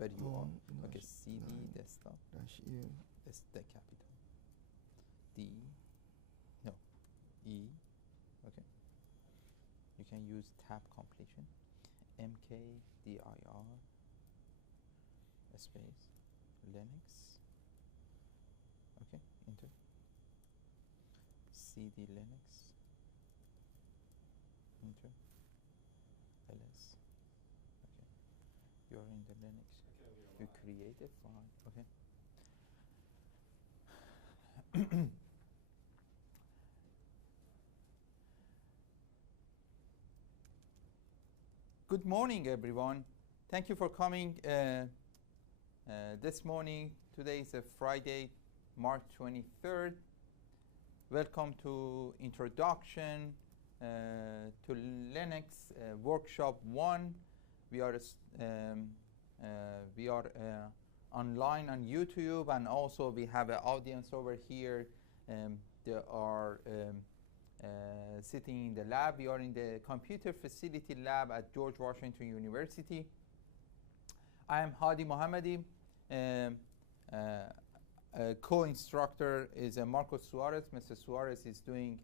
where you are. Okay, CD desktop. Dash U. That's the capital. D, no, E. Okay. You can use tab completion. MKDIR space Linux. Okay, enter. CD Linux. Enter. ls. Okay, you are in the Linux. You create a file. Okay. Good morning, everyone. Thank you for coming this morning. Today is a Friday, March 23rd. Welcome to Introduction to Linux Workshop 1. We are online on YouTube, and also we have an audience over here. They are sitting in the lab. We are in the Computer Facility Lab at George Washington University. I am Hadi Mohammadi. Co-instructor is Marcos Suarez. Mr. Suarez is doing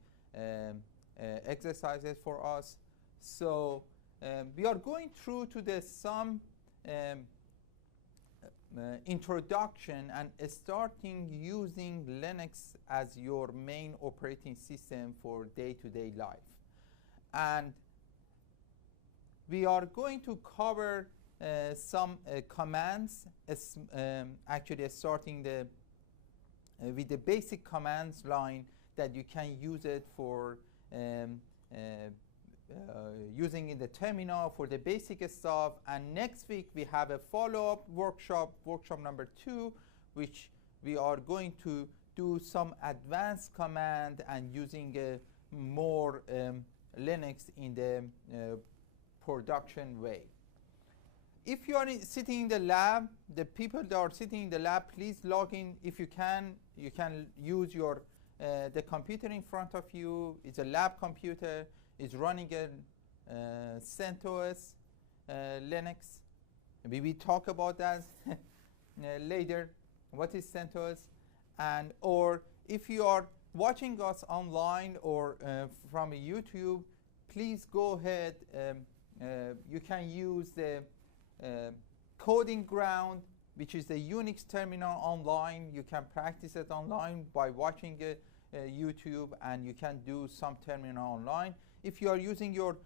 exercises for us. So we are going through to some introduction and starting using Linux as your main operating system for day-to-day life. And we are going to cover some commands, actually starting with the basic commands line that you can use it for using in the terminal for the basic stuff. And next week we have a follow-up workshop number 2, which we are going to do some advanced command and using more Linux in the production way. If you are sitting in the lab, the people that are sitting in the lab, please log in. If you can use your the computer in front of you. It's a lab computer. It's running a CentOS Linux. We will talk about that later. What is CentOS? And or if you are watching us online or from YouTube, please go ahead. You can use the Coding Ground, which is the Unix terminal online. You can practice it online by watching YouTube, and you can do some terminal online. If you are using your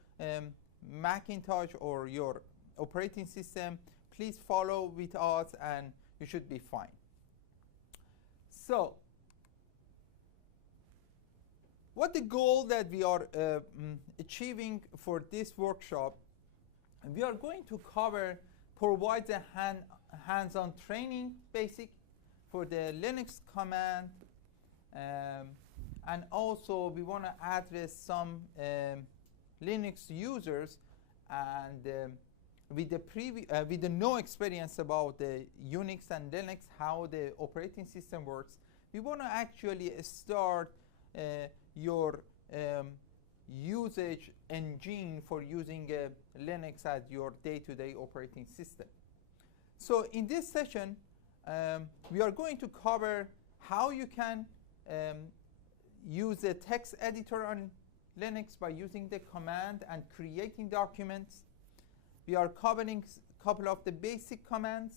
Macintosh or your operating system, please follow with us and you should be fine. So, what the goal that we are achieving for this workshop, we are going to provide the hands-on training basic for the Linux command, and also we want to address some Linux users and with the no experience about the Unix and Linux, how the operating system works. We want to actually start your usage engine for using Linux as your day-to-day operating system. So in this session, we are going to cover how you can use a text editor on Linux by using the command and creating documents. We are covering a couple of the basic commands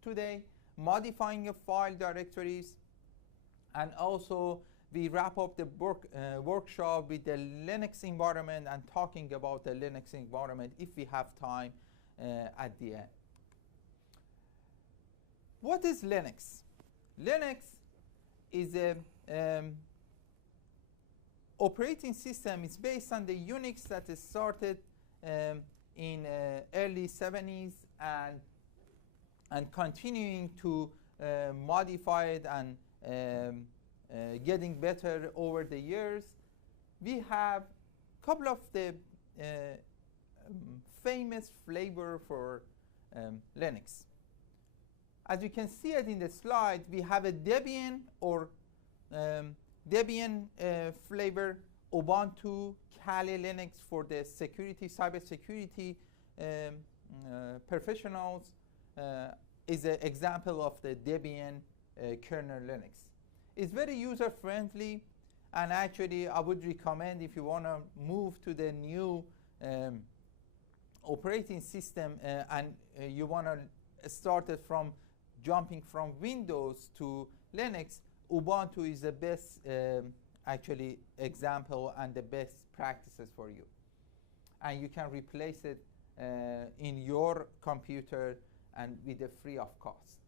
today, modifying file directories, and also we wrap up the workshop with the Linux environment and talking about the Linux environment if we have time at the end. What is Linux? Linux is a operating system. It's based on the Unix that is started in early 70s and continuing to modify it and getting better over the years. We have a couple of the famous flavor for Linux. As you can see it in the slide, we have a Debian or Debian flavor, Ubuntu, Kali Linux for the security, cybersecurity professionals. is an example of the Debian kernel Linux. It's very user friendly, and actually I would recommend, if you want to move to the new operating system and you want to start it from jumping from Windows to Linux, Ubuntu is the best actually example and the best practices for you. And you can replace it in your computer and with a free of cost.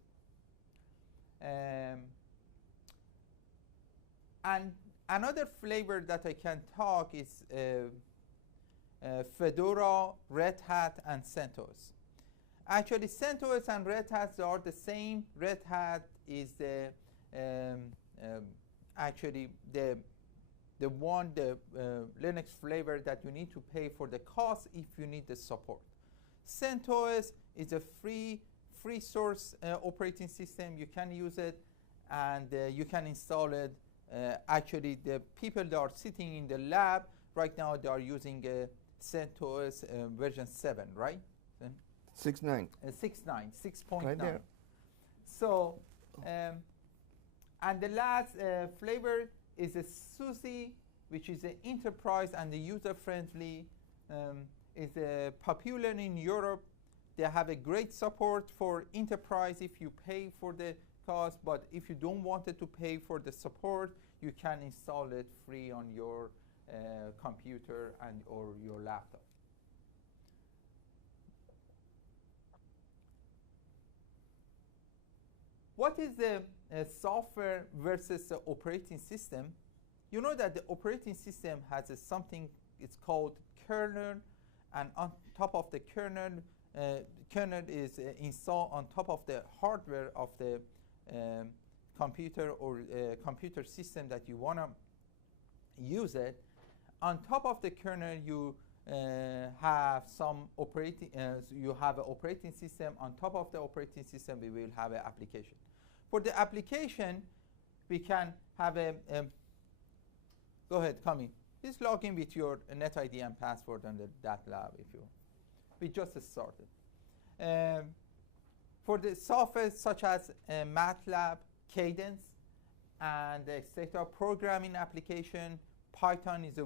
And another flavor that I can talk is Fedora, Red Hat, and CentOS. Actually, CentOS and Red Hat are the same. Red Hat is the actually the Linux flavor that you need to pay for the cost if you need the support. CentOS is a free source operating system. You can use it, and you can install it. Actually, the people that are sitting in the lab right now, they are using CentOS version 7, right? 6.9. 6.9. Right there. So, and the last flavor is a SUSE, which is an enterprise and user-friendly. Is popular in Europe. They have a great support for enterprise if you pay for the cost, but if you don't want it to pay for the support, you can install it free on your computer and or your laptop. What is the software versus the operating system? You know that the operating system has something, it's called kernel, and on top of the kernel, kernel is installed on top of the hardware of the computer or computer system that you want to use it. On top of the kernel, you have some operating, you have an operating system. On top of the operating system, we will have an application. For the application, we can have go ahead, Kami. Please log in with your NetID and password on that lab if you. We just started. For the software such as MATLAB, Cadence, and etc. programming application, Python is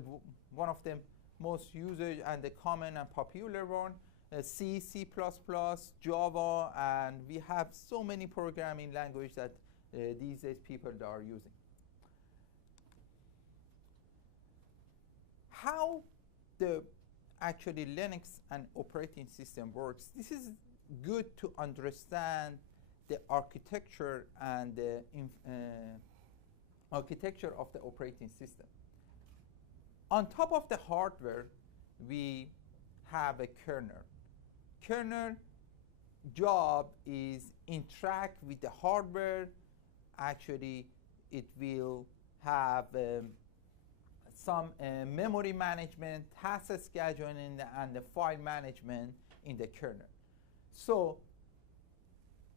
one of the most used and the common and popular one. C, C++, Java, and we have so many programming languages that these days people are using. How the actually Linux and operating system works, this is good to understand the architecture and the architecture of the operating system. On top of the hardware, we have a kernel. Kernel job is interact with the hardware. Actually, it will have some memory management, task scheduling, and the file management in the kernel. So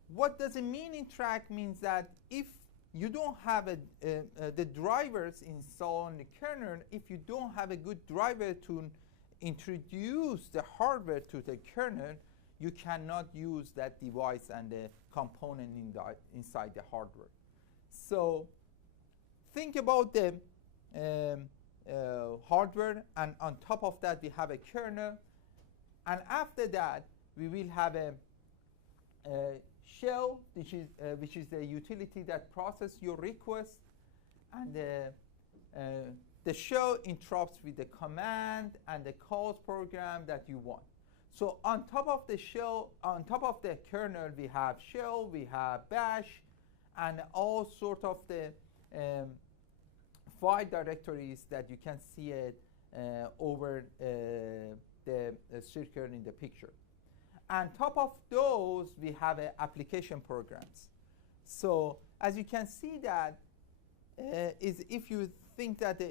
what does it mean interact? Means that if you don't have the drivers installed on the kernel, if you don't have a good driver to introduce the hardware to the kernel, you cannot use that device and the component inside the hardware. So think about the hardware, and on top of that we have a kernel, and after that we will have a shell, which is the utility that processes your request, and the shell interrupts with the command and the calls program that you want. So on top of the shell, on top of the kernel, we have shell, we have bash, and all sort of the file directories that you can see it over the circle in the picture. On top of those, we have application programs. So as you can see that is if you think that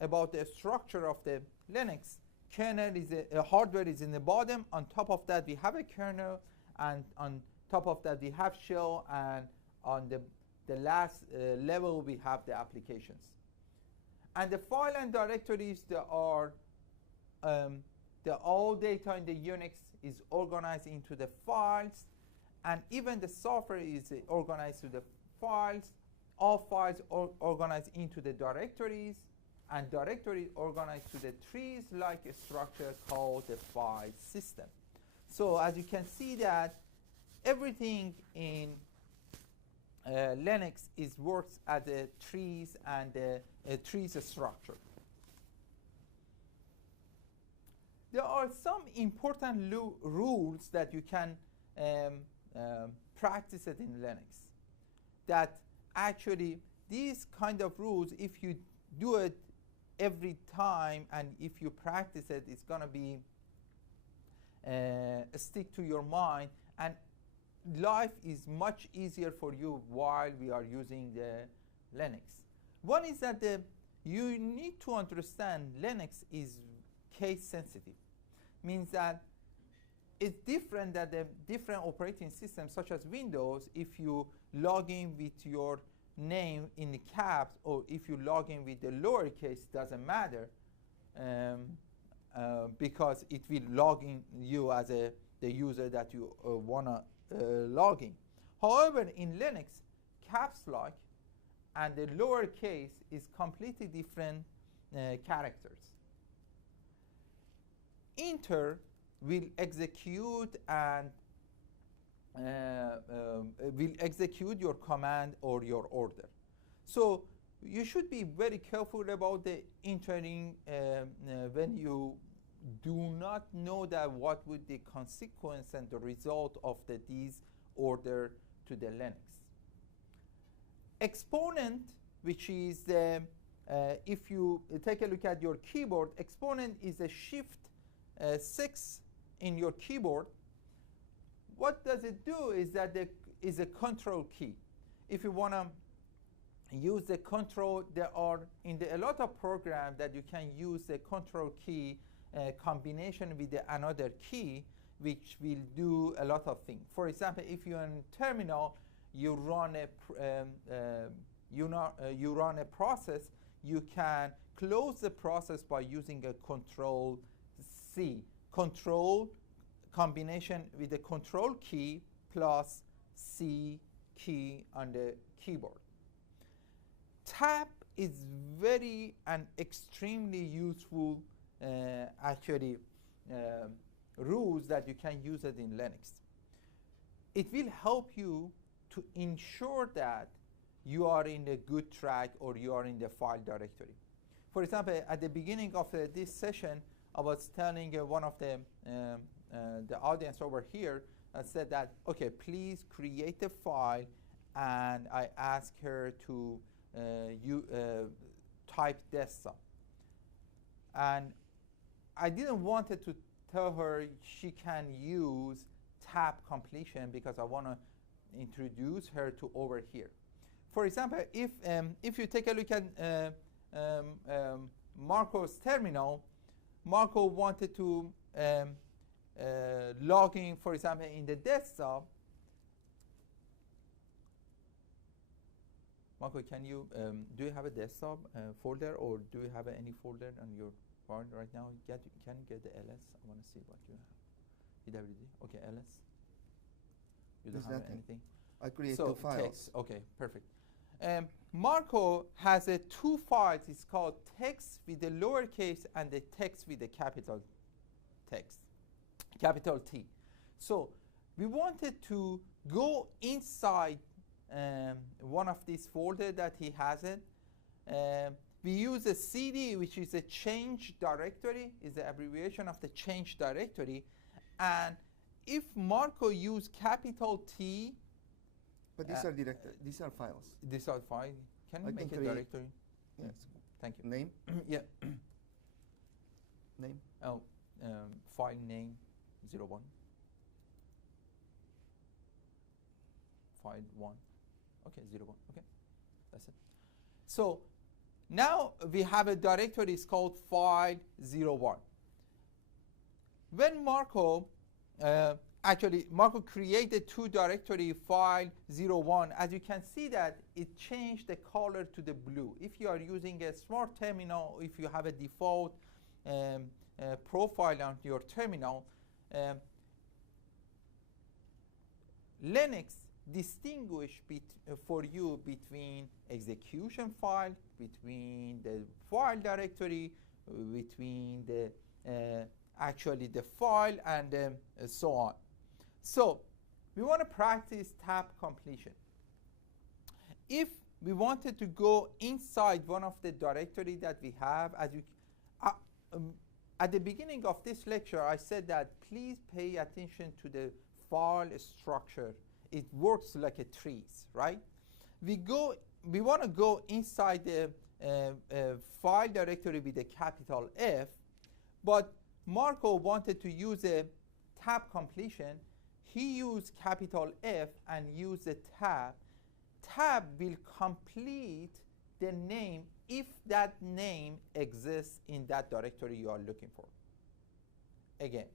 about the structure of the Linux, kernel is hardware is in the bottom. On top of that, we have a kernel, and on top of that, we have shell, and on the last level, we have the applications. And the file and directories, there are the all data in the Unix is organized into the files, and even the software is organized to the files. All files are organized into the directories, and directories organized to the trees-like structure called the file system. So as you can see that everything in Linux works as a trees and a trees structure. There are some important rules that you can practice it in Linux. That actually these kind of rules, if you do it every time and if you practice it, it's going to be stick to your mind, and life is much easier for you while we are using the Linux. One is that you need to understand Linux is case sensitive. Means that it's different than the different operating systems such as Windows. If you log in with your name in the caps, or if you log in with the lowercase, doesn't matter, because it will log in you as the user that you want to log in. However, in Linux, caps lock and the lowercase is completely different characters. Enter will execute and will execute your command or your order. So you should be very careful about the entering when you do not know that what would the consequence and the result of these order to the Linux. Exponent, which is the if you take a look at your keyboard, exponent is a shift 6 in your keyboard. What does it do is that there is a control key. If you want to use the control, there are a lot of programs that you can use the control key combination with another key, which will do a lot of things. For example, if you're in terminal, you run a process, you can close the process by using a control C. Control combination with the control key plus C key on the keyboard. Tab is very and extremely useful actually rules that you can use it in Linux. It will help you to ensure that you are in a good track or you are in the file directory. For example, at the beginning of this session, I was telling one of the audience over here, I said that, okay, please create a file, and I asked her to type desktop. And I didn't want to tell her she can use tab completion because I want to introduce her to over here. For example, if you take a look at Marco's terminal, Marco wanted to log in, for example, in the desktop. Marco, can you do you have a desktop folder, or do you have any folder on your phone right now? Can you get the ls? I want to see what you have. PWD. Okay, ls. You don't have anything. I create two files. Text. Okay, perfect. Marco has two files. It's called text with the lowercase and the text with the capital text, capital T. So we wanted to go inside one of these folders that he has it. We use a CD, which is a change directory, is the abbreviation of the change directory. And if Marco use capital T, but these are these are files. These are files. Can you make a directory? Yes. Thank you. Name? Yeah. Name? Oh, file name 01. File 1. Okay, 01. Okay, that's it. So now we have a directory. It's called file 01. When Marco actually, Marco created two directory, file 01. As you can see that it changed the color to the blue. If you are using a smart terminal, if you have a default profile on your terminal, Linux distinguish for you between execution file, between the file directory, between the actually the file, and so on. So we want to practice tab completion. If we wanted to go inside one of the directory that we have, as you at the beginning of this lecture, I said that please pay attention to the file structure. It works like a trees, right? We want to go inside the file directory with a capital F, but Marco wanted to use a tab completion. He used capital F and used a tab. Tab will complete the name if that name exists in that directory you are looking for. Again,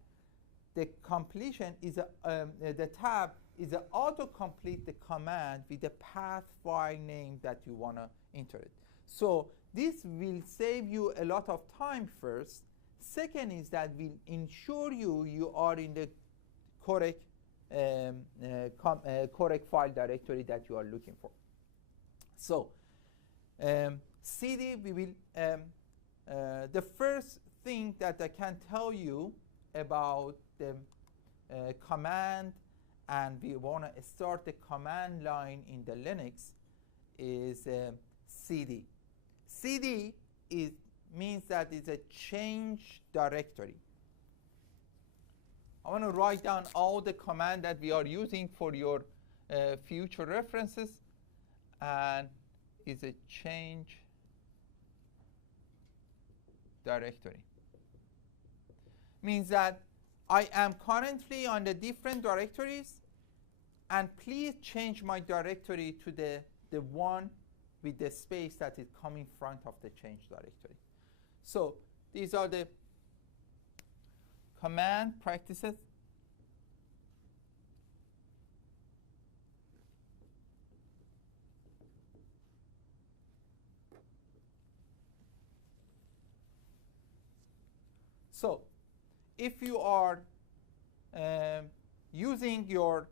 the completion is the tab is a autocomplete the command with the path file name that you want to enter it. So this will save you a lot of time first. Second is that will ensure you are in the correct correct file directory that you are looking for. So CD, we will the first thing that I can tell you about the command, and we want to start the command line in the Linux, is CD. CD means that it's a change directory. I want to write down all the command that we are using for your future references, and is a change directory. Means that I am currently on the different directories, and please change my directory to the one with the space that is coming in front of the change directory. So these are the command practices. So if you are using your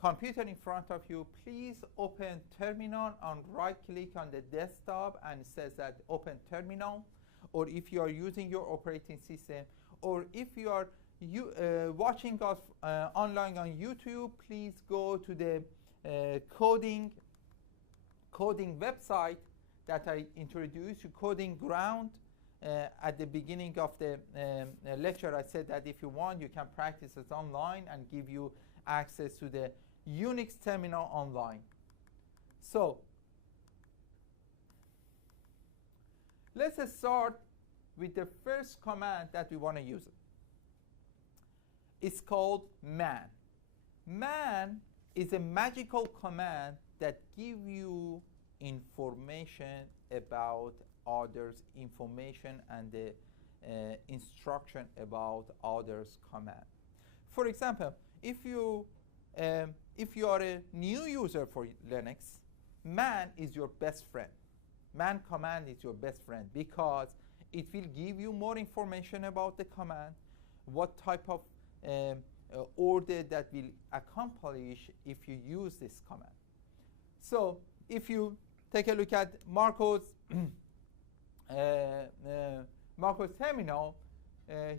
computer in front of you, please open terminal and right click on the desktop, and it says that open terminal. Or if you are using your operating system, or if you are watching us online on YouTube, please go to the coding website that I introduced, Coding Ground. At the beginning of the lecture, I said that if you want, you can practice it online and give you access to the Unix terminal online. So let's start with the first command that we want to use. It's called man. Man is a magical command that gives you information about others, information and the instruction about others command. For example, if you are a new user for Linux, man is your best friend. Man command is your best friend because it will give you more information about the command, what type of order that will accomplish if you use this command. So if you take a look at Marco's Marco's terminal,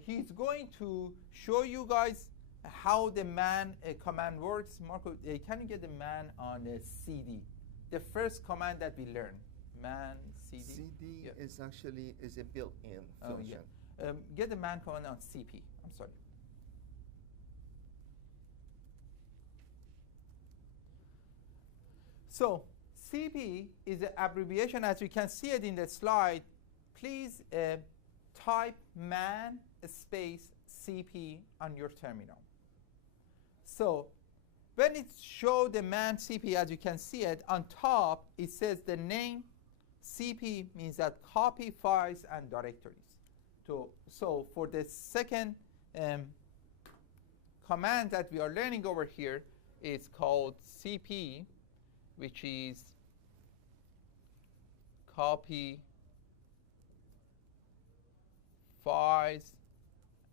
he's going to show you guys how the man command works. Marco, can you get the man on the CD? The first command that we learn, man CD. CD is actually a built-in function. Yeah. Get the man command on CP. I'm sorry. So CP is an abbreviation, as you can see it in the slide. Please type man space CP on your terminal. So when it shows the man CP, as you can see it, on top it says the name. CP means that copy files and directories. So for the second command that we are learning over here, it's called CP, which is copy files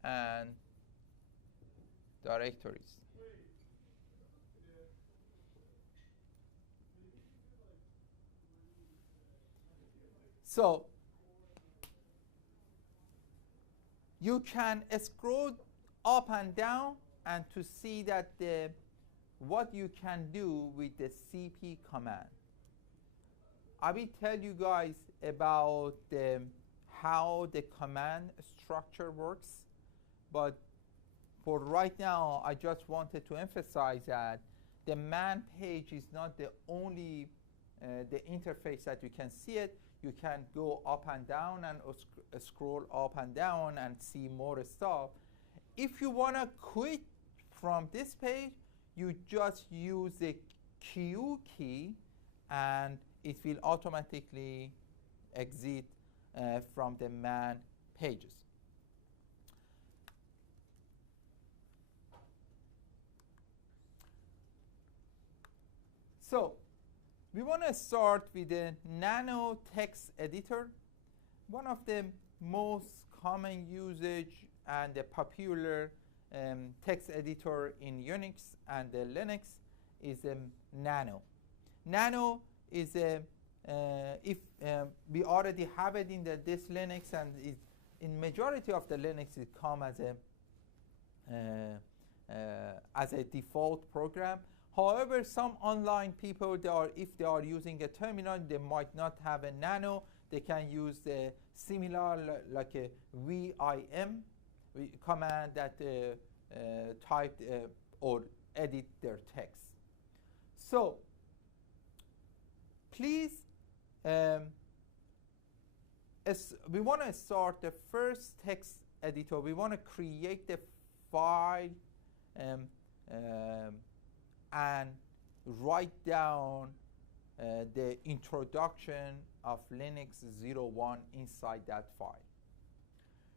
and directories. So you can scroll up and down and to see that what you can do with the cp command. I will tell you guys about how the command structure works, but for right now I just wanted to emphasize that the man page is not the only the interface that you can see it. You can go up and down and scroll up and down and see more stuff. If you want to quit from this page, you just use the Q key and it will automatically exit from the man pages. So we want to start with the Nano text editor. One of the most common usage and the popular text editor in Unix and the Linux is Nano. Nano is we already have it in this Linux, and in majority of the Linux it comes as a default program. However, some online people, if they are using a terminal, they might not have a Nano. They can use the similar like a vim command that type or edit their text. So please, we want to start the first text editor. We want to create the file and write down the introduction of Linux 01 inside that file.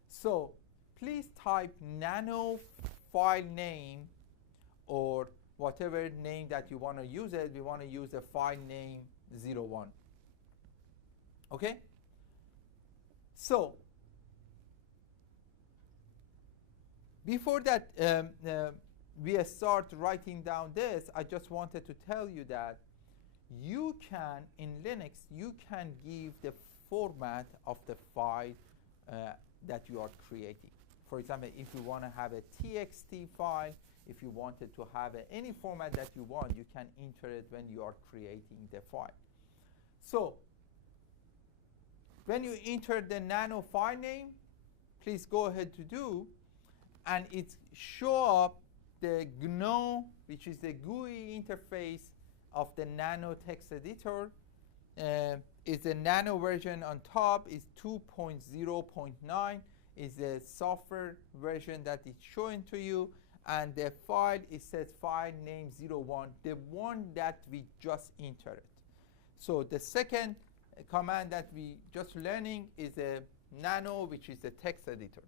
So please type nano file name or whatever name that you want to use it. We want to use a file name 01. Okay? So before that we start writing down this, I just wanted to tell you that you can, in Linux, you can give the format of the file that you are creating. For example, if you want to have a TXT file, if you wanted to have any format that you want, you can enter it when you are creating the file. So when you enter the Nano file name, please go ahead to do, and it show up the GNOME, which is the GUI interface of the Nano text editor. Is the Nano version on top is 2.0.9, is the software version that is showing to you, and the file, it says file name 01, the one that we just entered. So the second command that we just learning is a Nano, which is the text editor.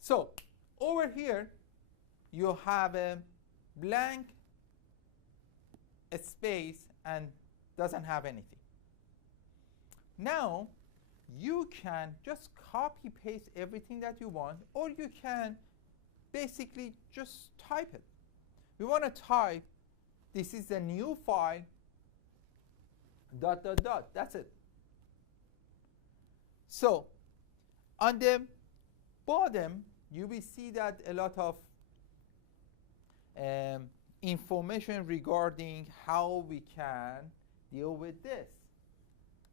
So over here you have a blank space and doesn't have anything. Now you can just copy paste everything that you want, or you can basically just type it. We want to type, this is a new file, ... That's it. So on the bottom you will see that a lot of information regarding how we can deal with this,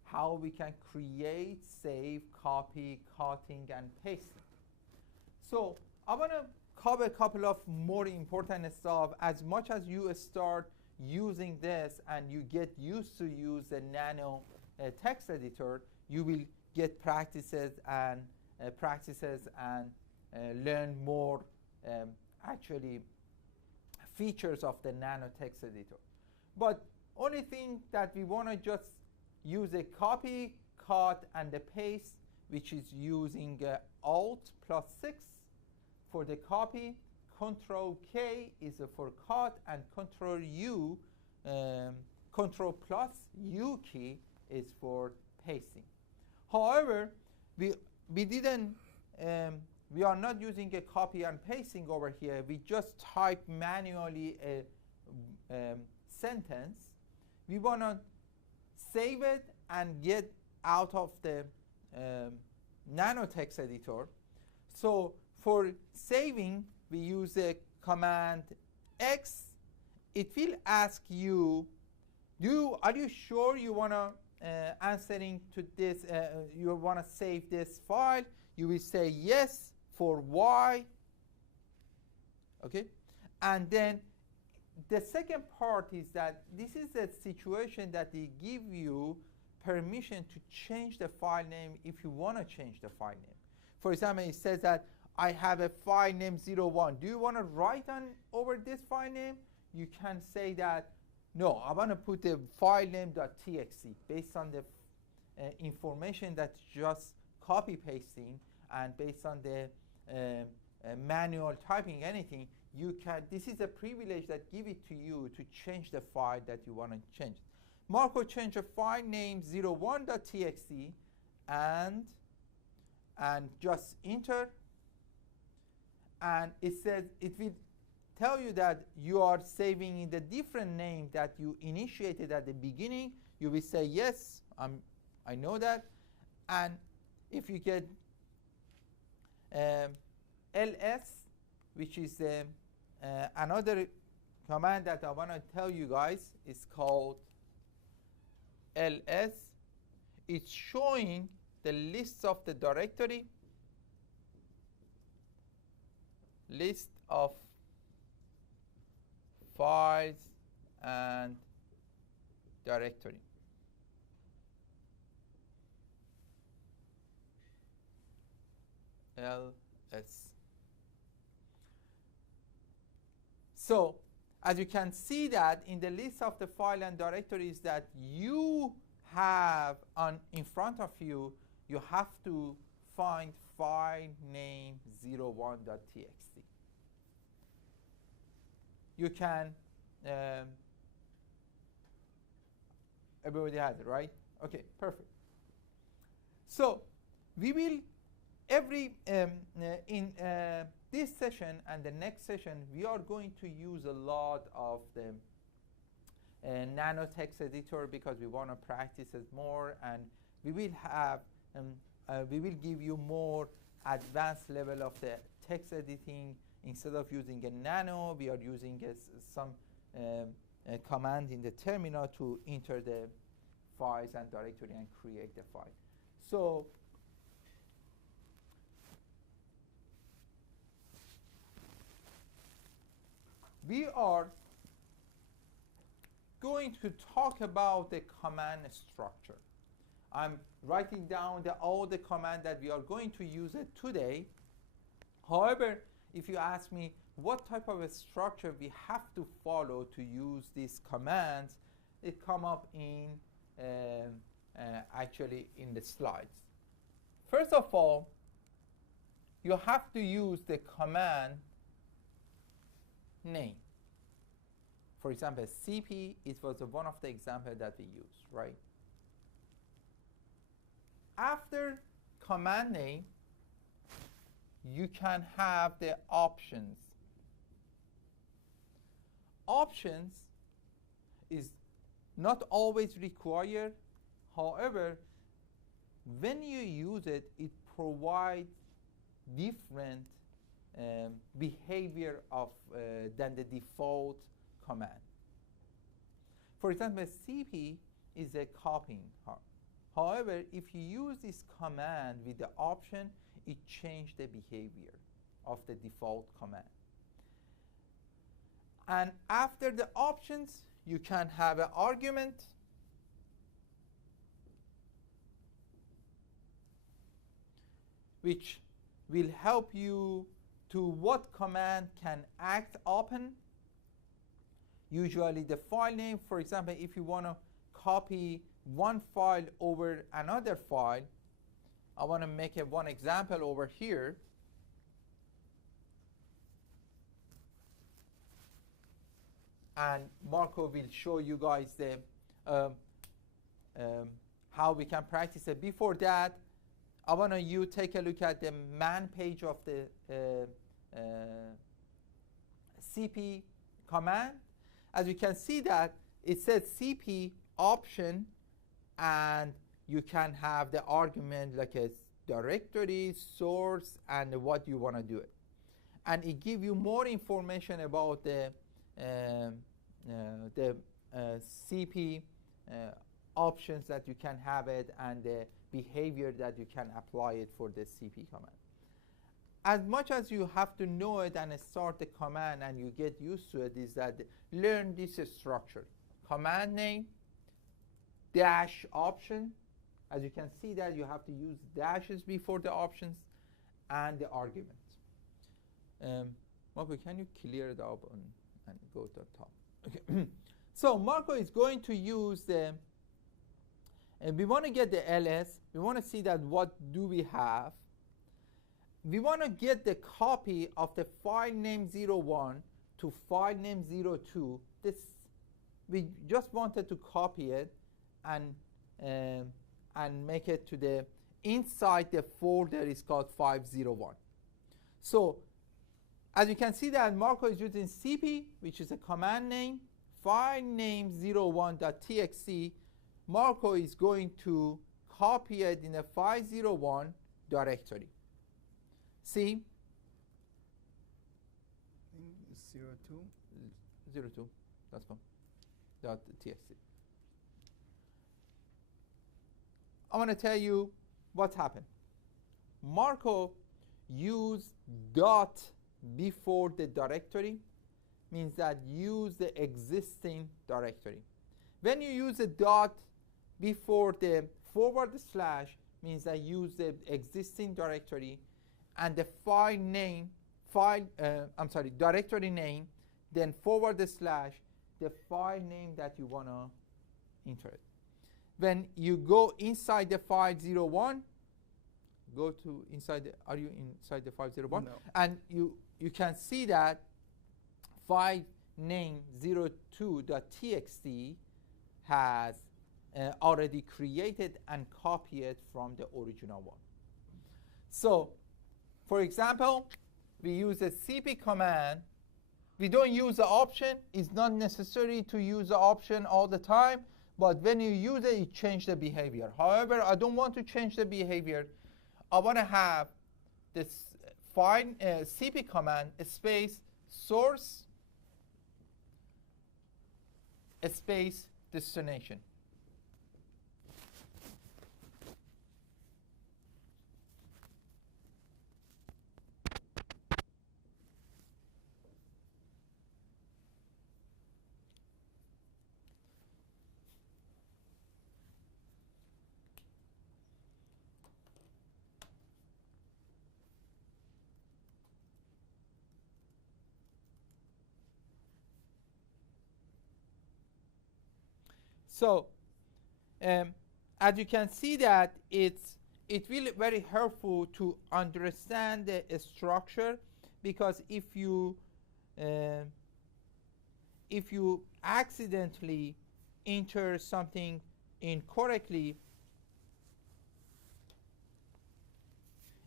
how we can create, save, copy, cutting, and pasting. So I want to cover a couple of more important stuff. As much as you start using this and you get used to use the Nano text editor, you will get practices and learn more actually features of the Nano text editor. But only thing that we want to just use a copy, cut, and the paste, which is using Alt +6 for the copy, Control K is for cut, and Control plus U key is for pasting. However, we didn't we are not using a copy and pasting over here. We just type manually a sentence. We want to save it and get out of the Nano text editor. So for saving, we use the command X. It will ask you, are you sure you want to answering to this, you want to save this file? You will say yes. For Y, okay? And then the second part is that this is a situation that they give you permission to change the file name if you want to change the file name. For example, it says that I have a file name 01. Do you want to write on over this file name? You can say that, no, I want to put the file name .txt based on the information that's just copy pasting, and based on the manual typing anything, you can, this is a privilege that give it to you to change the file that you want to change. Marco change a file name 01.txt and just enter, and it says it will tell you that you are saving in the different name that you initiated at the beginning. You will say yes, I know that. And if you get ls, which is another command that I want to tell you guys, is called ls. It's showing the lists of the directory, list of files and directory. ls. So as you can see that in the list of the file and directories that you have in front of you, you have to find file name 01.txt. You can, everybody has it, right? Okay, perfect. So we will in this session and the next session, we are going to use a lot of the Nano text editor because we want to practice it more, and we will have we will give you more advanced level of the text editing. Instead of using a Nano, we are using some command in the terminal to enter the files and directory and create the file. So we are going to talk about the command structure. I'm writing down all the command that we are going to use it today. However, if you ask me what type of a structure we have to follow to use these commands, it come up in actually in the slides. First of all, you have to use the command name. For example, cp, it was one of the examples that we used, right? After command name, you can have the options. Options is not always required. However, when you use it, it provides different behavior of than the default command. For example, cp is a copying. However, if you use this command with the option, it changes the behavior of the default command. And after the options, you can have an argument which will help you to what command can act upon. Usually the file name, for example, if you want to copy one file over another file, I want to make one example over here. And Marco will show you guys the how we can practice it. Before that, I want you take a look at the man page of the cp command. As you can see that it says cp option, and you can have the argument like a directory, source, and what you want to do it. And it gives you more information about the cp options that you can have it, and the behavior that you can apply it for the cp command. As much as you have to know it and start the command and you get used to it, is that learn this structure. Command name, dash option. As you can see that you have to use dashes before the options, and the argument. Marco, can you clear it up and go to the top? Okay. So Marco is going to use the, and we want to get the ls. We want to see that what do we have. We want to get the copy of the file name 01 to file name 02. This, we just wanted to copy it and make it to the inside the folder is called 501. So as you can see that Marco is using cp, which is a command name, file name 01.txt. Marco is going to copy it in the 501 directory. See? 02. 02. That's fine. .txt. I want to tell you what happened. Marco used dot before the directory, means that use the existing directory. When you use a dot before the forward slash, means that use the existing directory, and the file name, directory name, then forward slash, the file name that you want to enter it. When you go inside the 501, go to inside the, are you inside the 501? No. And you can see that file name 02.txt has already created and copied from the original one. So, for example, we use a cp command. We don't use the option. It's not necessary to use the option all the time, but when you use it, it changes the behavior. However, I don't want to change the behavior. I want to have this file cp command space source space destination. So, as you can see that it will be very helpful to understand the structure, because if you accidentally enter something incorrectly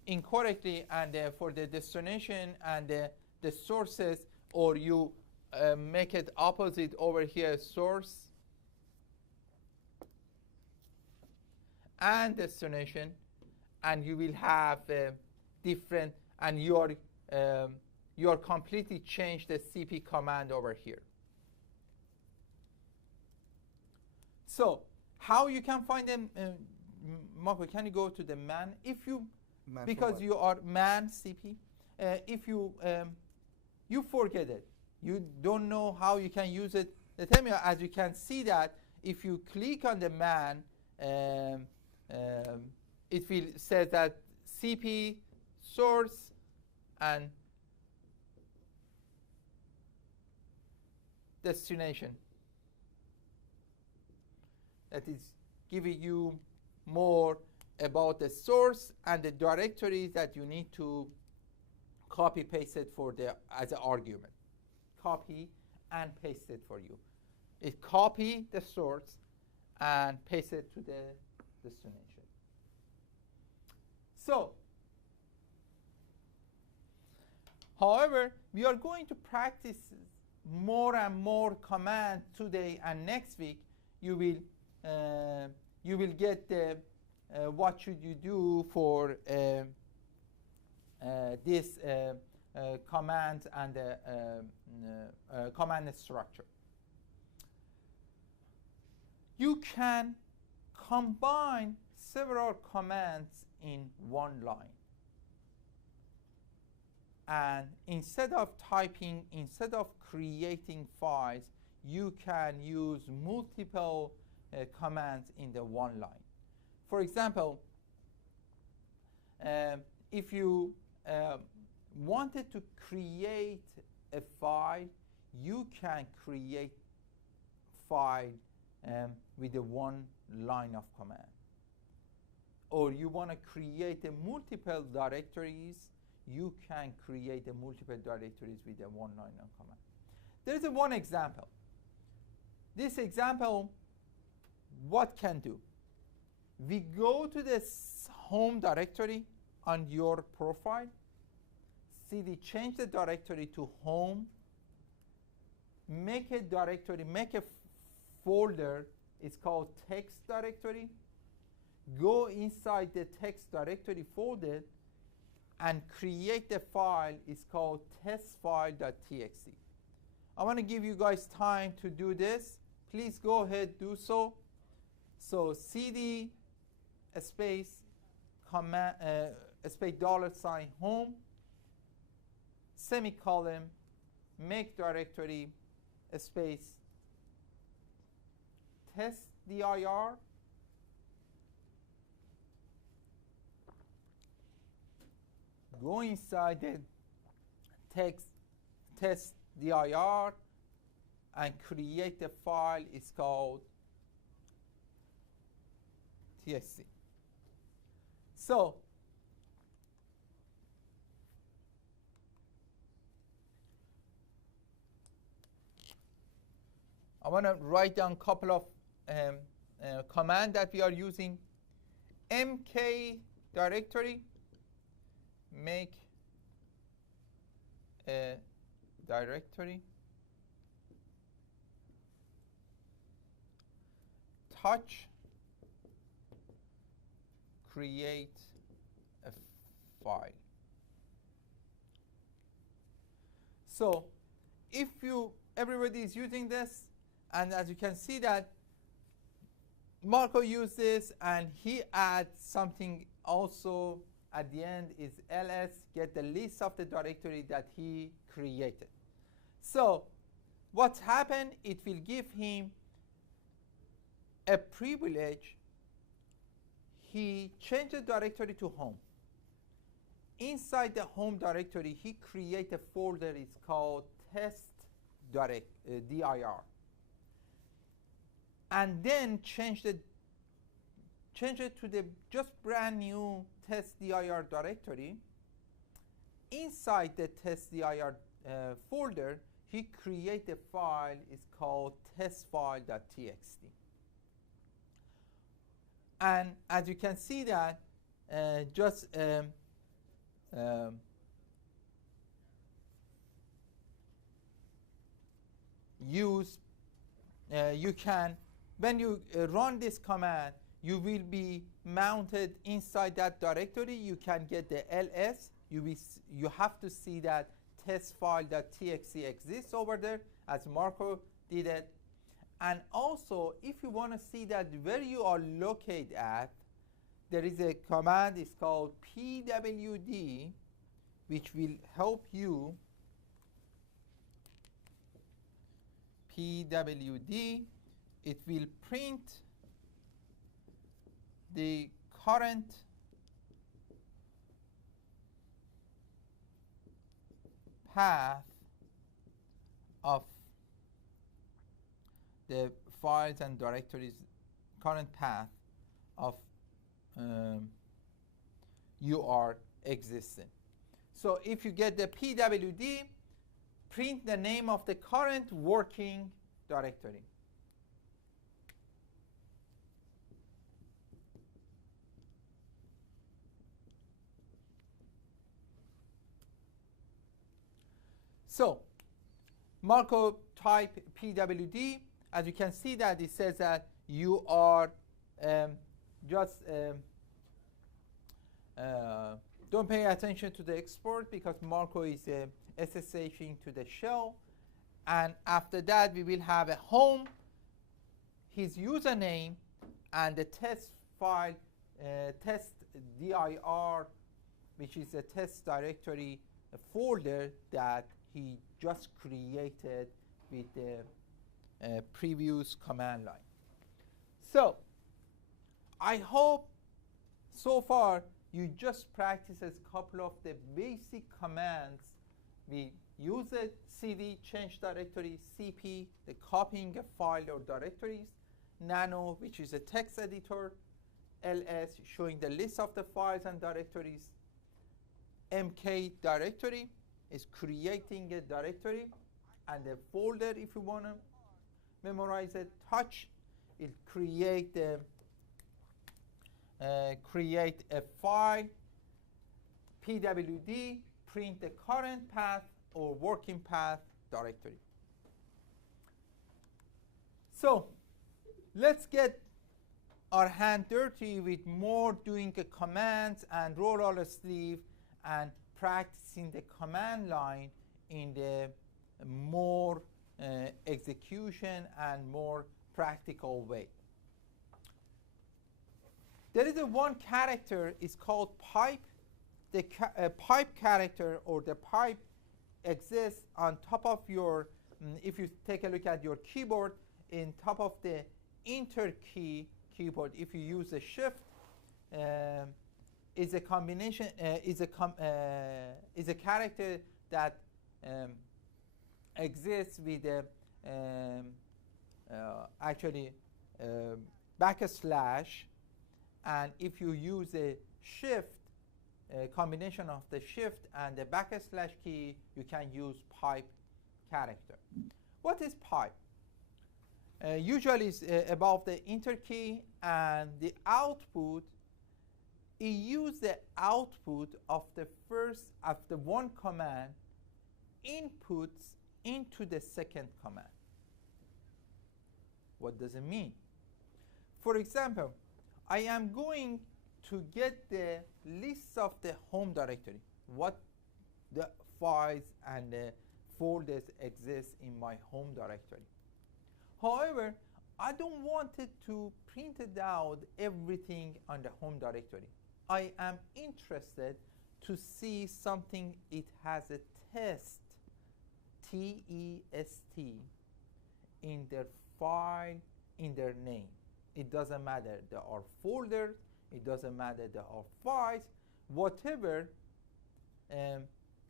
and for the destination and the sources, or you make it opposite over here, source and destination, and you will have different, and you are completely changed the cp command over here. So how you can find them? Marco, can you go to the man? If you Man because you are man cp, if you you forget it, you don't know how you can use it. As you can see that if you click on the man, it will say that cp source and destination. That is giving you more about the source and the directories that you need to copy paste it for the as an argument. Copy and paste it for you. It copy the source and paste it to the destination. However, we are going to practice more and more commands today, and next week you will get the what should you do for this command and the command structure. You can combine several commands in one line. And instead of creating files, you can use multiple commands in the one line. For example, if you wanted to create a file, you can create file with a one line of command. Or you want to create a multiple directories, you can create a multiple directories with a one line of command. There is one example. This example, what can do? We go to this home directory on your profile, cd change the directory to home, make a directory, make a folder, it's called text directory. Go inside the text directory folder and create a file, it's called testfile.txt. I want to give you guys time to do this. Please go ahead, do so. So cd space command space $ home semicolon make directory space test dir. Go inside the text test dir and create a file, it's called txt. So I want to write down a couple of commands that we are using. mk directory, make a directory, touch, create a file. So if everybody is using this, and as you can see that Marco used this and he adds something also at the end is ls, get the list of the directory that he created. So what's happened, it will give him a privilege. He changed the directory to home. Inside the home directory, he created a folder, it's called test dir, and then changed it to the just brand new test dir directory. Inside the test dir folder, he created a file, it's called testfile.txt. And as you can see that you can, when you run this command, you will be mounted inside that directory. You can get the ls. You have to see that testfile.txt exists over there, as Marco did it. And also, if you want to see that where you are located at, there is a command, it's called pwd, which will help you. pwd, it will print the current path of the files and directories, current path of you are existing. So if you get the pwd, print the name of the current working directory. So Markov type PWD, as you can see that it says that you are just don't pay attention to the export because Markov is SSHing to the shell. And after that, we will have a home, his username, and the test file, test dir, which is a test directory folder that he just created with the previous command line. So I hope so far you just practiced a couple of the basic commands. We use a cd change directory, cp, the copying a file or directories, nano, which is a text editor, ls, showing the list of the files and directories, mk directory is creating a directory and a folder if you want to memorize it, touch, it create a file, pwd, print the current path or working path directory. So let's get our hand dirty with more doing the commands and roll all the sleeve and practicing the command line in the more execution and more practical way. There is a one character is called pipe. The pipe character or the pipe exists on top of your, if you take a look at your keyboard, in top of the enter key keyboard, if you use a shift, is a combination, is a character that exists with a actually backslash, and if you use a shift, a combination of the shift and the backslash key, you can use pipe character. What is pipe? Usually it's above the enter key, and the output, it uses the output of the first, of the one command, inputs into the second command. What does it mean? For example, I am going to get the list of the home directory, what the files and the folders exist in my home directory. However, I don't want it to print it out everything on the home directory. I am interested to see something, it has a test, T-E-S-T, in their file, in their name. It doesn't matter, there are folders, it doesn't matter, there are files, whatever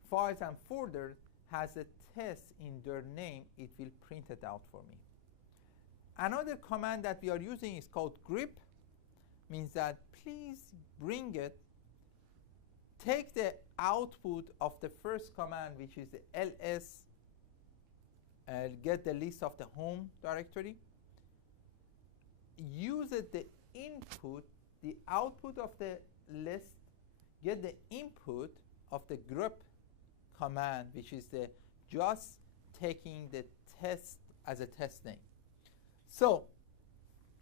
files and folders has a test in their name, it will print it out for me. Another command that we are using is called grep, means that please bring it, take the output of the first command, which is the ls, get the list of the home directory, use it the input, the output of the list, get the input of the grep command, which is the just taking the test as a test name. So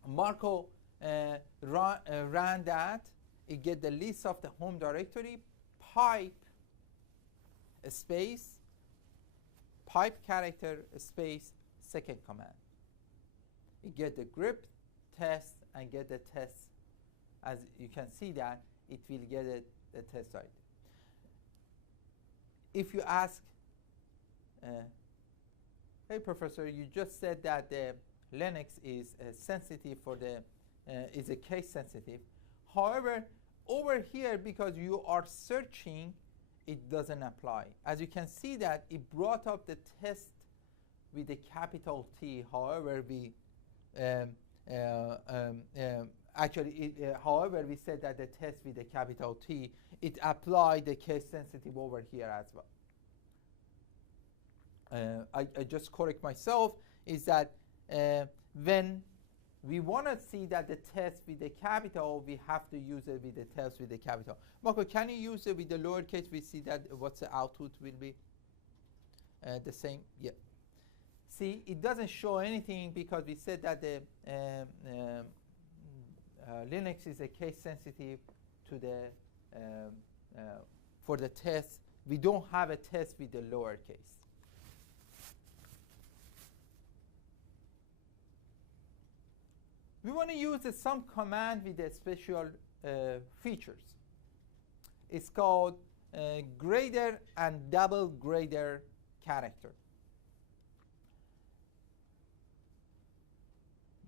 Markov ran that, it get the list of the home directory, pipe space, pipe character space, second command. It get the grep test and get the test. As you can see that, it will get the test right. If you ask, hey professor, you just said that the Linux is sensitive for the, is a case sensitive. However, over here, because you are searching, it doesn't apply. As you can see that it brought up the test with a capital T. However, we however, we said that the test with a capital T, it applied the case sensitive over here as well. I just correct myself, is that when we want to see that the test with the capital, we have to use it with the test with the capital. Marco, can you use it with the lowercase? We see that what's the output will be. the same. Yeah. See, it doesn't show anything because we said that the Linux is a case sensitive to the for the test. We don't have a test with the lowercase. We want to use some command with the special features. It's called greater and double greater character.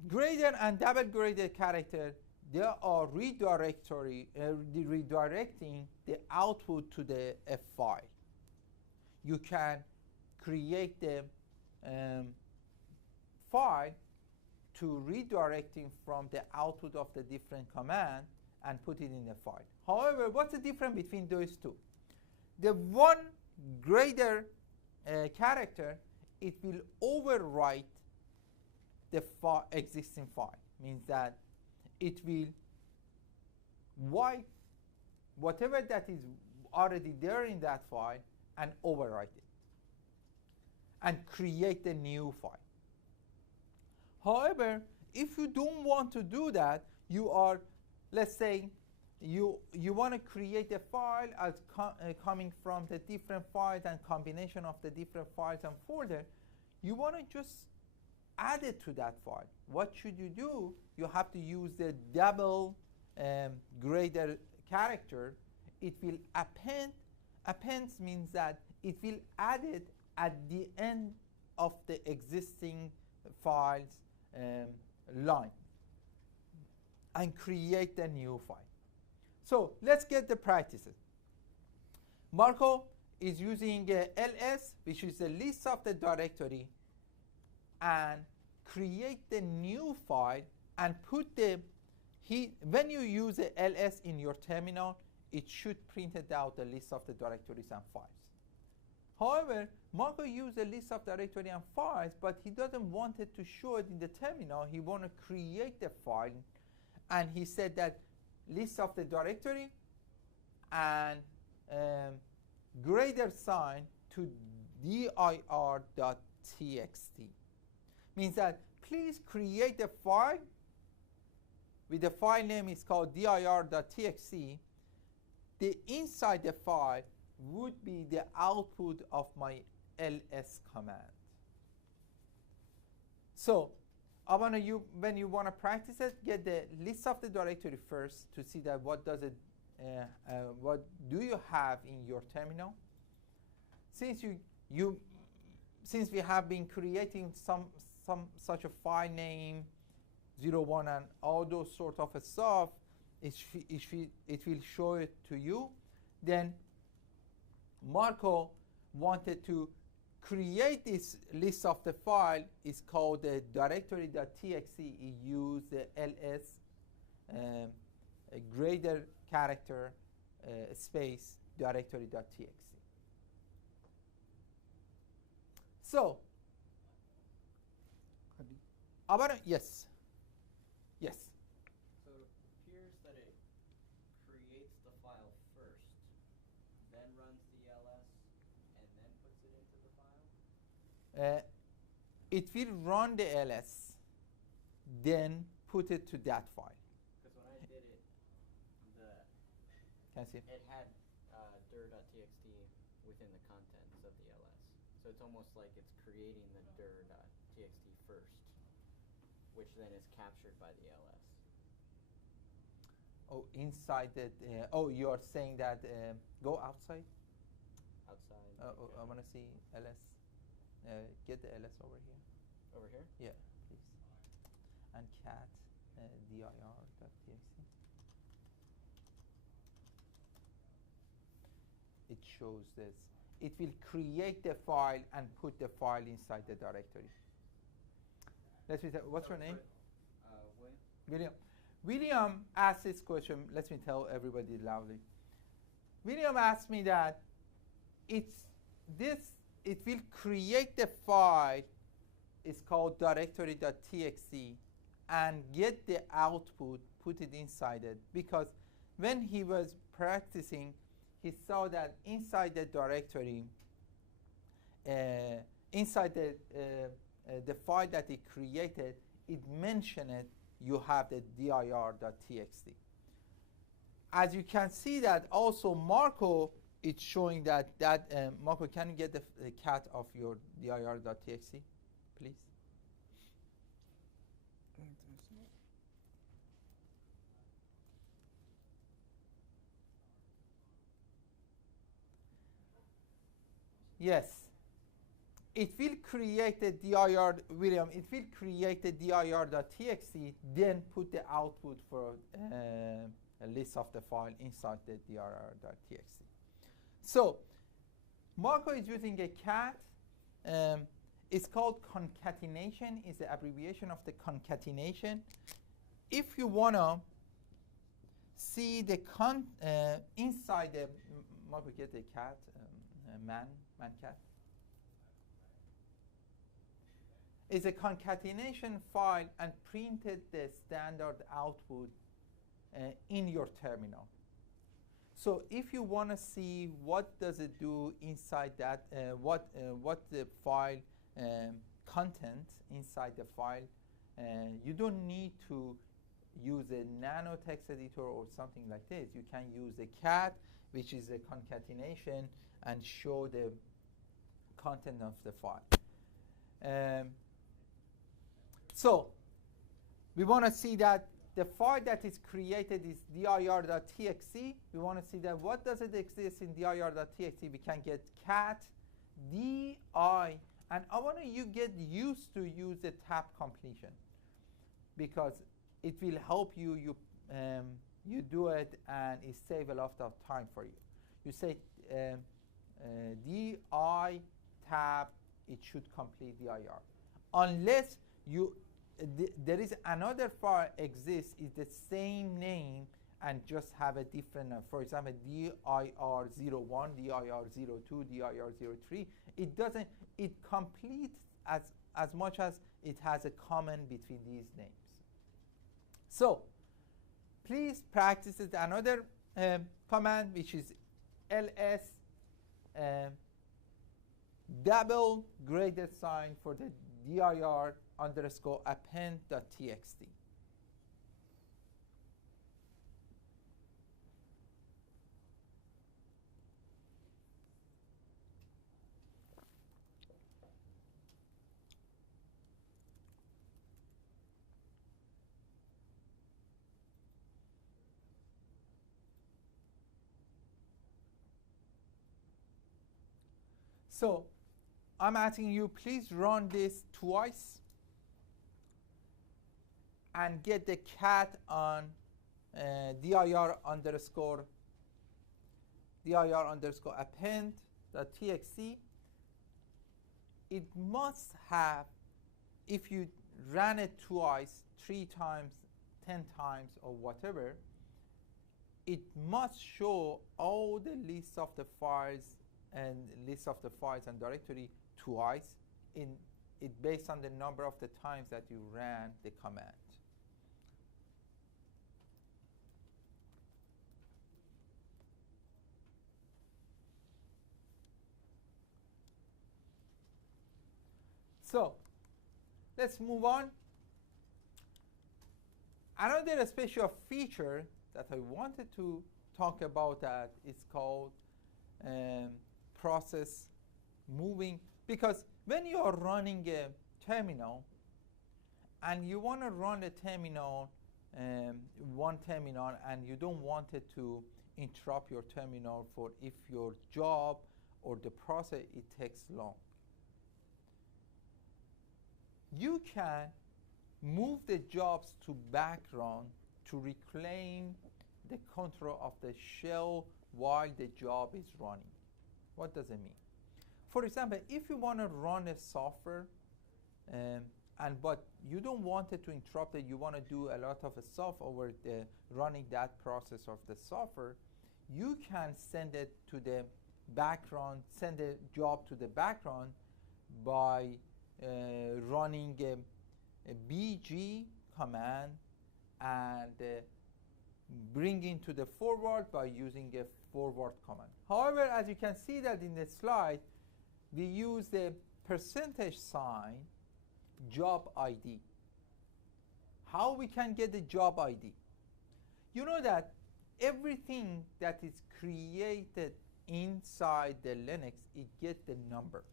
Greater and double greater character, they are redirecting the output to the a file. You can create the file to redirecting from the output of the different command and put it in the file. However, what's the difference between those two? The one greater character, it will overwrite the existing file. Means that it will wipe whatever that is already there in that file and overwrite it and create a new file. However, if you don't want to do that, you are, let's say, you want to create a file as coming from the different files and combination of the different files and folder, you want to just add it to that file. What should you do? You have to use the double greater character. It will append. Appends means that it will add it at the end of the existing files line and create a new file. So let's get the practices. Marco is using ls, which is the list of the directory, and create the new file and put the when you use the ls in your terminal, it should print it out the list of the directories and files. However, Marco used a list of directory and files, but he doesn't want it to show it in the terminal. He want to create the file, and he said that list of the directory and greater sign to dir.txt. Means that please create a file with the file name is called dir.txt. The inside the file would be the output of my ls command. So I want you, when you want to practice it, get the list of the directory first to see that what does it, what do you have in your terminal. Since since we have been creating some such a file name 01 and all those sort of stuff, it will show it to you. Then Marco wanted to create this list of the file. Is called the directory.txt. He used the ls a greater character space directory.txt. So yes. Yes. So it appears that it creates the file first, then runs the ls, and then puts it into the file? It will run the ls, then put it to that file. Because when I did it, Can I see? it had dir.txt within the contents of the ls. So it's almost like it's creating the dir.txt first, which then is captured by the ls. Oh, inside that. Oh, you are saying that. Go outside. Outside. I want to see ls. Get the ls over here. Over here? Yeah, please. And cat dir.txt. It shows this. It will create the file and put the file inside the directory. Let me tell. What's your name? William? William asked this question. Let me tell everybody loudly. William asked me that it will create the file. It's called directory.txt and get the output, put it inside it, because when he was practicing, he saw that inside the directory inside the file that it created, it mentioned it, you have the dir.txt. As you can see that also Marco, it's showing that Marco, can you get the cat of your dir.txt, please? Yes. It will create a dir, William, it will create a dir.txt, then put the output for a list of the file inside the dir.txt. So, Marco is using a cat. It's called concatenation, is the abbreviation of the concatenation. If you want to see the inside the, Marco, get a cat, man cat. Is a concatenation file and printed the standard output in your terminal. So if you want to see what does it do inside that, what the file content inside the file, you don't need to use a nano text editor or something like this. You can use a cat, which is a concatenation, and show the content of the file. So we want to see that the file that is created is dir.txt. We want to see that what does it exist in dir.txt. We can get cat di, and I want you get used to use the tab completion, because it will help you. You do it and it save a lot of time for you. You say di tab, it should complete dir. Unless you there is another file exists, is the same name and just have a different, for example, dir01, dir02, dir03. It doesn't, it completes as much as it has a common between these names. So please practice it. Another command, which is ls double graded sign for the dir underscore append.txt. So I'm asking you, please run this twice and get the cat on dir underscore append.txt. It must have, if you ran it twice, 3 times, 10 times, or whatever, it must show all the lists of the files and directory twice in it based on the number of the times that you ran the command. So let's move on. Another special feature that I wanted to talk about that is called process moving, because when you are running a terminal and you want to run a terminal, one terminal, and you don't want it to interrupt your terminal for if your job or the process it takes long, you can move the jobs to background to reclaim the control of the shell while the job is running. What does it mean? For example, if you want to run a software, but you don't want it to interrupt it, you want to do a lot of stuff over the running that process of the software, you can send it to the background, send the job to the background by running a bg command and bringing to the forward by using a forward command. However, as you can see that in the slide, we use the percentage sign job ID. How we can get the job ID? You know that everything that is created inside the Linux, it gets the number.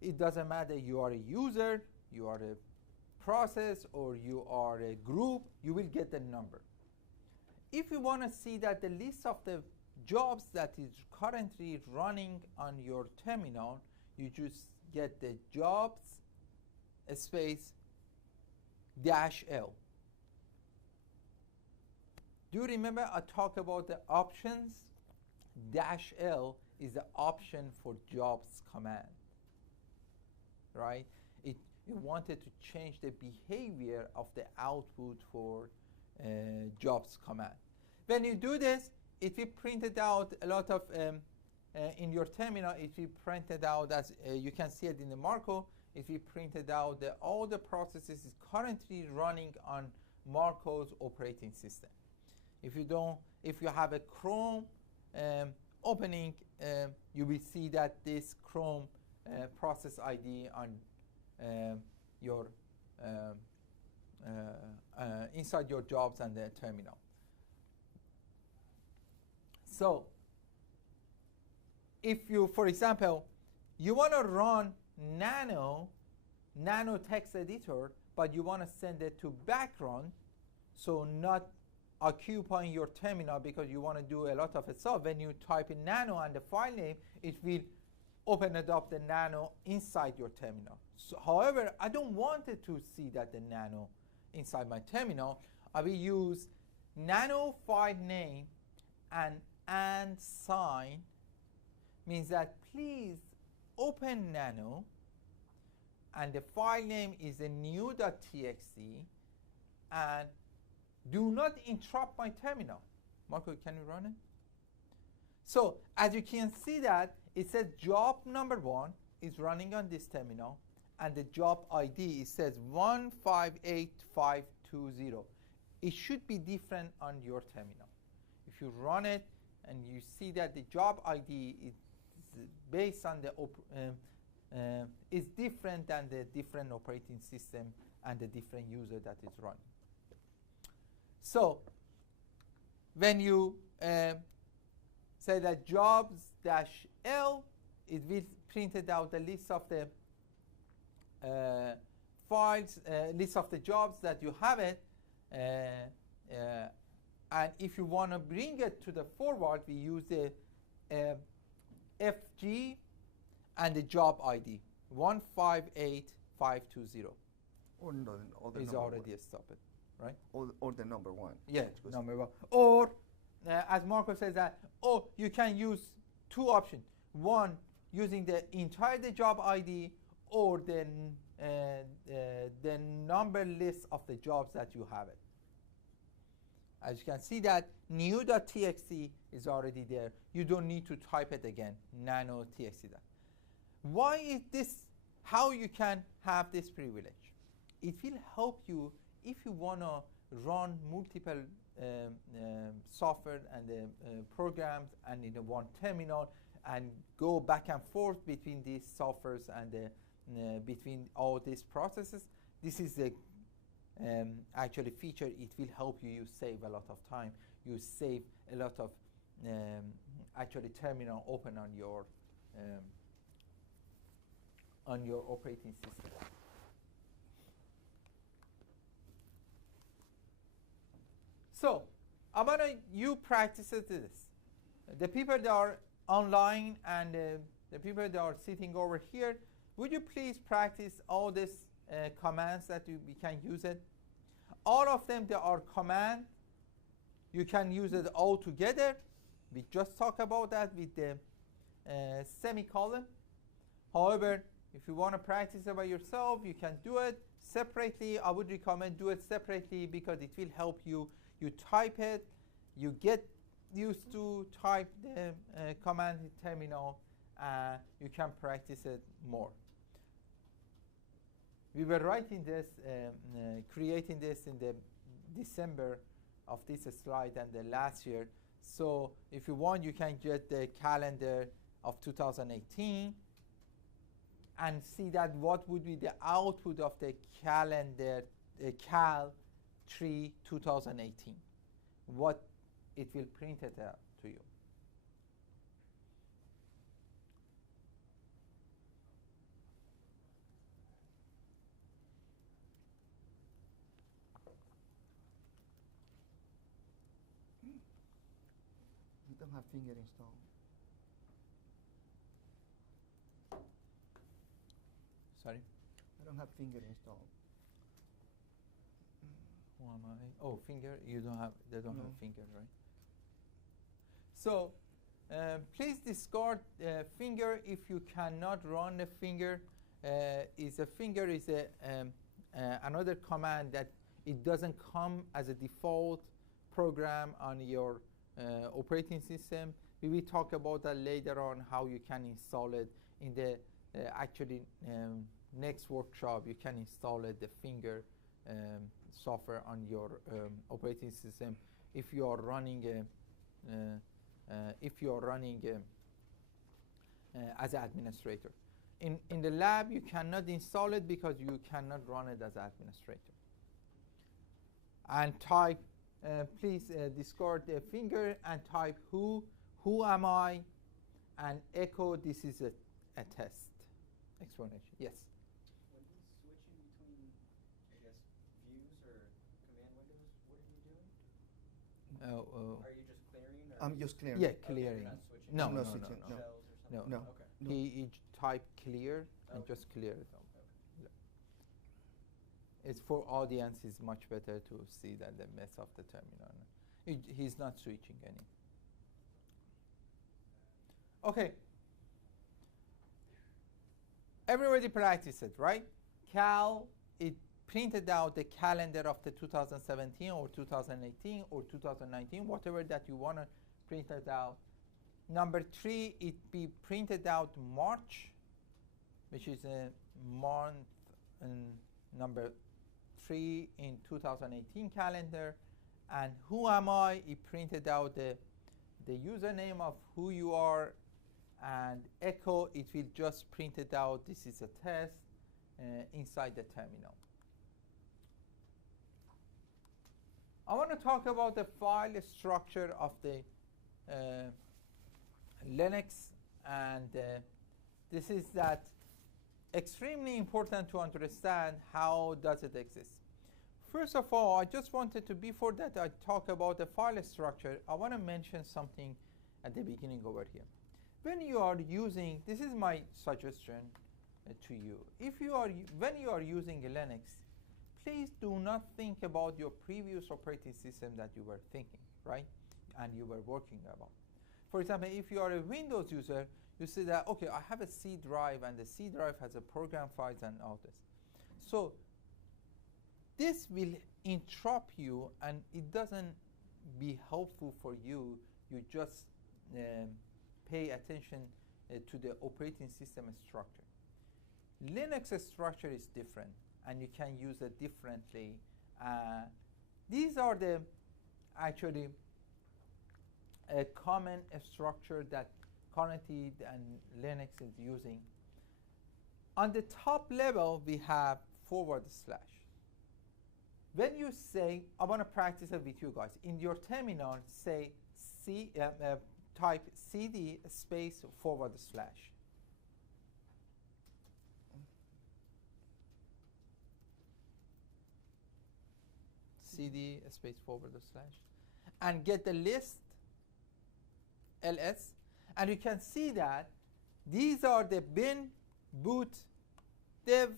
It doesn't matter you are a user, you are a process, or you are a group, you will get the number. If you want to see that the list of the jobs that is currently running on your terminal, you just get the jobs space -L. Do you remember I talked about the options? -L is the option for jobs command, right? It wanted to change the behavior of the output for jobs command. When you do this, it will print it out a lot of in your terminal. It will print it out as you can see it in the Marco. It will print it out that all the processes is currently running on Marco's operating system. If you have a Chrome opening, you will see that this Chrome process ID on your inside your jobs and the terminal. So if you, for example, you want to run Nano text editor, but you want to send it to background, so not occupying your terminal because you want to do a lot of stuff. When you type in Nano and the file name, it will open it up the Nano inside your terminal. So, however, I don't want it to see that the Nano inside my terminal. I will use Nano file name and sign means that please open Nano, and the file name is a new.txt, and do not interrupt my terminal. Marco, can you run it? So as you can see that it says job number 1 is running on this terminal, and the job ID it says 158520. It should be different on your terminal. If you run it and you see that the job ID is based on the is different than the different operating system and the different user that is running. So when you say that jobs-L, it will printed out the list of the files, list of the jobs that you have it, and if you want to bring it to the forward, we use the FG and the job ID 158520. Or the is number already one. stopped, right? Or the number 1. Yeah, number 1. Or as Marco says that, you can use two options. One, using the entire job ID, or the number list of the jobs that you have it. As you can see that new.txt is already there. You don't need to type it again, nano.txt. Why is this? How you can have this privilege? It will help you if you want to run multiple software and programs and in one terminal and go back and forth between these softwares and between all these processes. This is the actually feature. It will help you. You save a lot of time. You save a lot of actually terminal open on your operating system. So I want you practice this. The people that are online and the people that are sitting over here, would you please practice all these commands that we can use it? All of them, they are command. You can use it all together. We just talked about that with the semicolon. However, if you want to practice it by yourself, you can do it separately. I would recommend do it separately because it will help you. You type it, you get used to type the command in terminal, you can practice it more. We were writing this, creating this in the December of this slide and the last year. So if you want, you can get the calendar of 2018 and see that what would be the output of the calendar Cal 3 2018, what it will print it out to you. You don't have finger installed. Sorry? I don't have finger installed. Who am I? Oh, finger. You don't have. They don't No. have finger, right? So, please discard finger if you cannot run the finger. Is a finger is a another command that it doesn't come as a default program on your operating system. We will talk about that later on, how you can install it in the actually next workshop. You can install it, the finger software on your operating system if you are running as an administrator. In the lab, you cannot install it because you cannot run it as administrator. And type, please discard the finger and type who am I, and echo this is a test explanation. Yes? When you switch in between, I guess, views or command windows, what are you doing? Are you just clearing? Or I'm just clearing. Yeah, Okay, clearing. you're not switching No, I'm no, not no, switching, no, no. shells or no. something? No. Okay. No. He type clear and Okay. just clear it out. Okay. It's for audience. It's much better to see that the mess of the terminal. He's not switching any. Okay. Everybody practice it, right? Cal, it printed out the calendar of the 2017 or 2018 or 2019, whatever that you want to print it out. Number 3, it be printed out March, which is a month, and number 3 in 2018 calendar. And who am I? It printed out the username of who you are, and echo, it will just print it out. This is a test inside the terminal. I want to talk about the file structure of the Linux, and this is that extremely important to understand how does it exist. First of all, I just wanted to, before that I talk about the file structure, I want to mention something at the beginning over here. When you are using, this is my suggestion to you, when you are using Linux, please do not think about your previous operating system that you were thinking, right? And you were working about. For example, if you are a Windows user, you see that, okay, I have a C drive, and the C drive has a program files and all this. So this will interrupt you, and it doesn't be helpful for you. You just pay attention to the operating system structure. Linux structure is different, and you can use it differently. These are the actually a common structure that currently and Linux is using. On the top level, we have /. When you say, I want to practice it with you guys, in your terminal, say type cd space /. cd space /, and get the list ls, and you can see that these are the bin, boot, dev,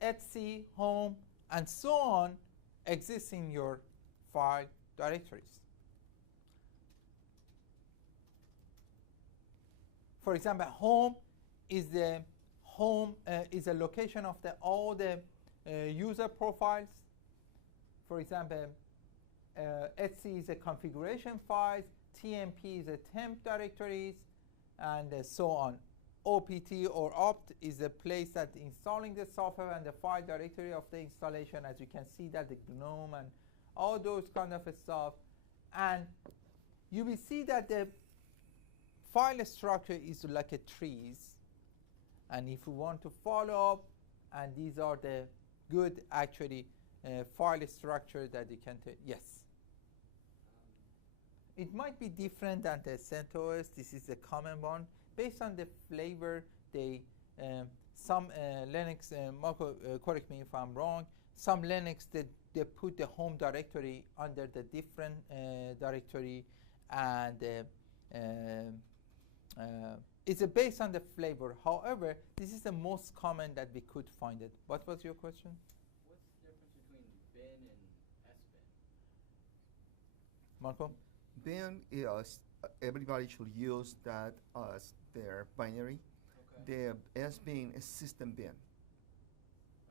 etc, home, and so on exist in your file directories. For example, home is the is a location of all the user profiles. For example, etc is a configuration files, tmp is a temp directories, and so on. opt or opt is the place that installing the software, and the file directory of the installation, as you can see that the GNOME and all those kind of stuff. And you will see that the file structure is like a trees, and if you want to follow up, and these are the good actually file structure that you can take. Yes. It might be different than the CentOS. This is the common one. Based on the flavor, they some Linux, Marco, correct me if I'm wrong, some Linux they put the home directory under the different directory, and it's based on the flavor. However, this is the most common that we could find it. What was your question? What's the difference between bin and sbin? Marco? Bin is everybody should use that as their binary. Okay. The SBin is system bin.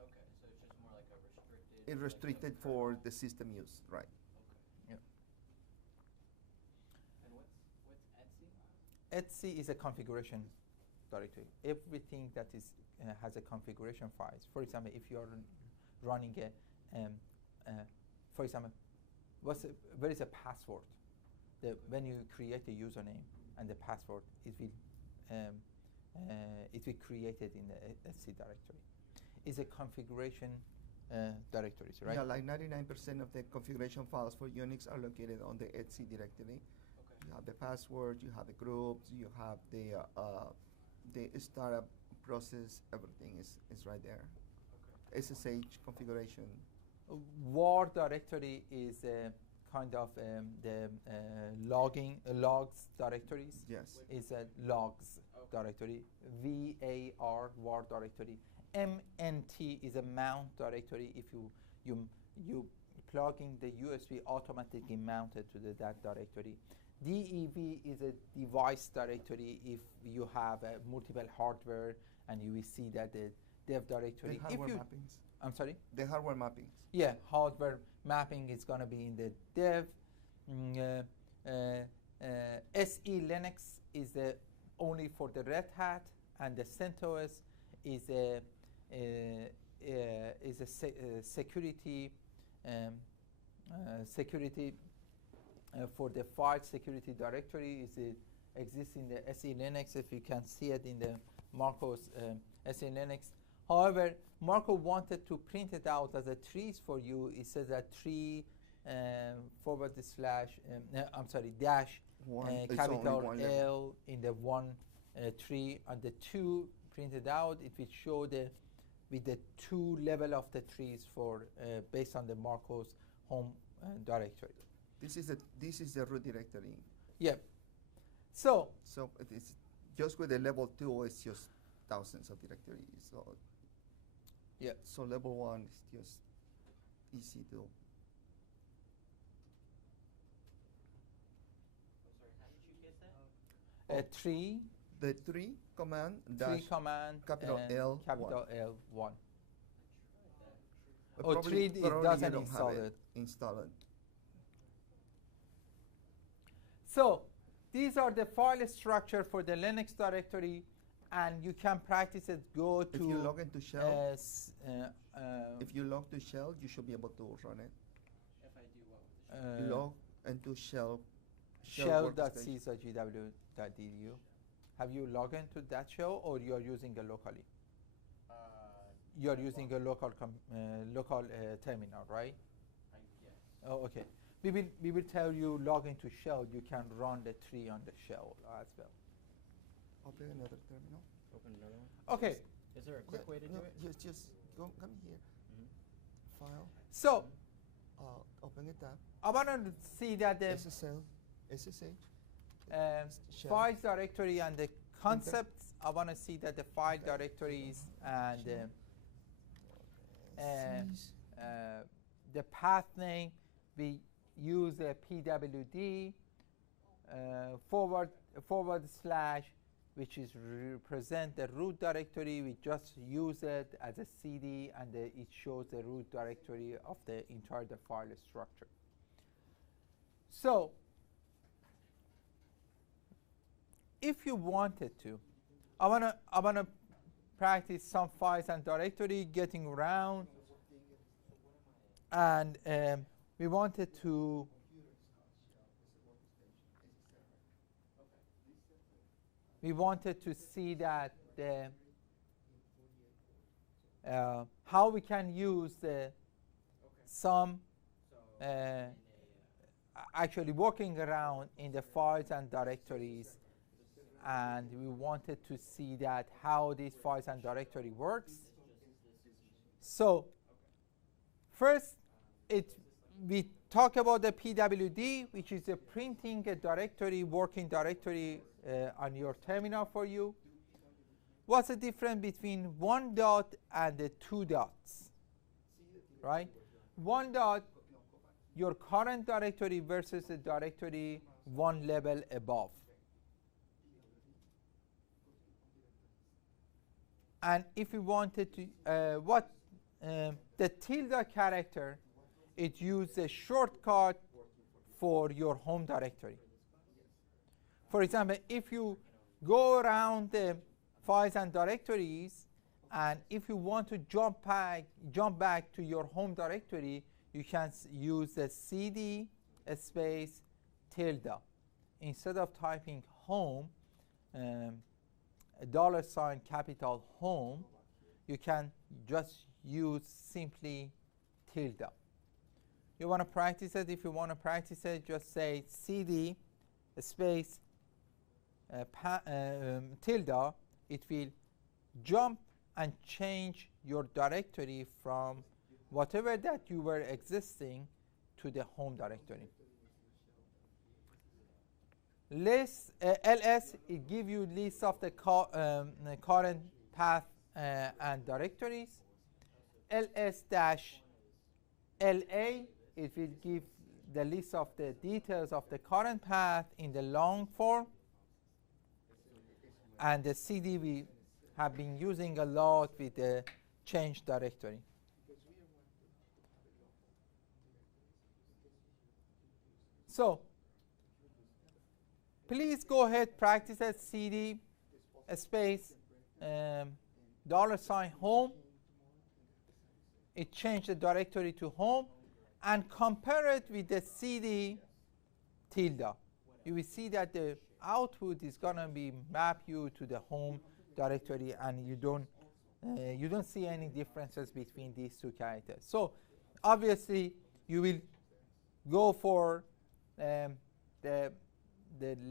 Okay, so it's just more like a restricted. It's restricted for the system use, right? Okay. Yeah. And what's Etsy? Etsy is a configuration directory. Everything that is has a configuration files. For example, if you are running for example, where is a password? When you create a username and the password, it will created in the Etsy directory. It's a configuration directories, right? Yeah, like 99% of the configuration files for Unix are located on the Etsy directory. Okay. You have the password, you have the groups, you have the startup process, everything is right there. Okay. SSH configuration. War directory is kind of the logs directories. Yes. Is a logs directory. VAR, war directory. MNT is a mount directory. If you plug in the USB, automatically mounted to that directory. DEV is a device directory. If you have multiple hardware, and you will see that the dev directory. The hardware mappings. I'm sorry? The hardware mappings. Yeah, hardware mapping is going to be in the dev. SE Linux is only for the Red Hat, and the CentOS is a security for the file security directory. Exists in the SE Linux. If you can see it in the Marco's SE Linux. However, Marco wanted to print it out as a trees for you. It says that tree dash capital L in the one tree, and the two printed out. It will show with the two level of the trees for based on the Marco's home directory. This is the root directory. Yeah. So it is just with the level 2, it's just thousands of directories. So yeah. So level 1 is just easy to. I'm sorry, how did you get that? A tree. The tree command Tree command. capital L Capital L one. But Oh, tree it doesn't you don't install have it. Install it. So these are the file structure for the Linux directory, and you can practice it. Go to If you log into shell, if you you log to shell, you should be able to run it. If I do what with the Log into shell. shell.csgw.edu. Have you logged into that shell, or you are using it locally? You are using a local terminal, right? yes. Oh, okay. We will tell you log into shell. You can run the tree on the shell as well. Open another terminal. Open another one. Okay. Is there a quick way to do it? Just come here. File. So Open a tab. I want to see that the SSH. Shell. files directory and the concepts. I want to see that the file directories and the path name. We use a PWD forward slash, which is represent the root directory. We just use it as a CD, and it shows the root directory of the entire file structure. So if you wanted to, I wanna practice some files and directory getting around, and we wanted to we wanted to see that how we can use some actually working around in the files and directories, and we wanted to see that how these files and directory works. So first, we talk about the PWD, which is a printing a directory, working directory on your terminal for you. What's the difference between one dot and the two dots? Right? One dot, your current directory versus the directory one level above. And if we wanted to, the tilde character, it uses a shortcut for your home directory. For example, if you go around the files and directories, and if you want to jump back to your home directory, you can use the cd space tilde. Instead of typing home, $, capital home, you can just use simply tilde. You want to practice it? If you want to practice it, just say cd space tilde. It will jump and change your directory from whatever that you were existing to the home directory. ls, it gives you list of the current path and directories. ls-la, it will give the list of the details of the current path in the long form. And the cd we have been using a lot with the change directory. So please go ahead, practice at cd space $home. It changed the directory to home, and compare it with the cd tilde. You will see that the output is going to be map you to the home directory, and you don't see any differences between these two characters. So obviously you will go for the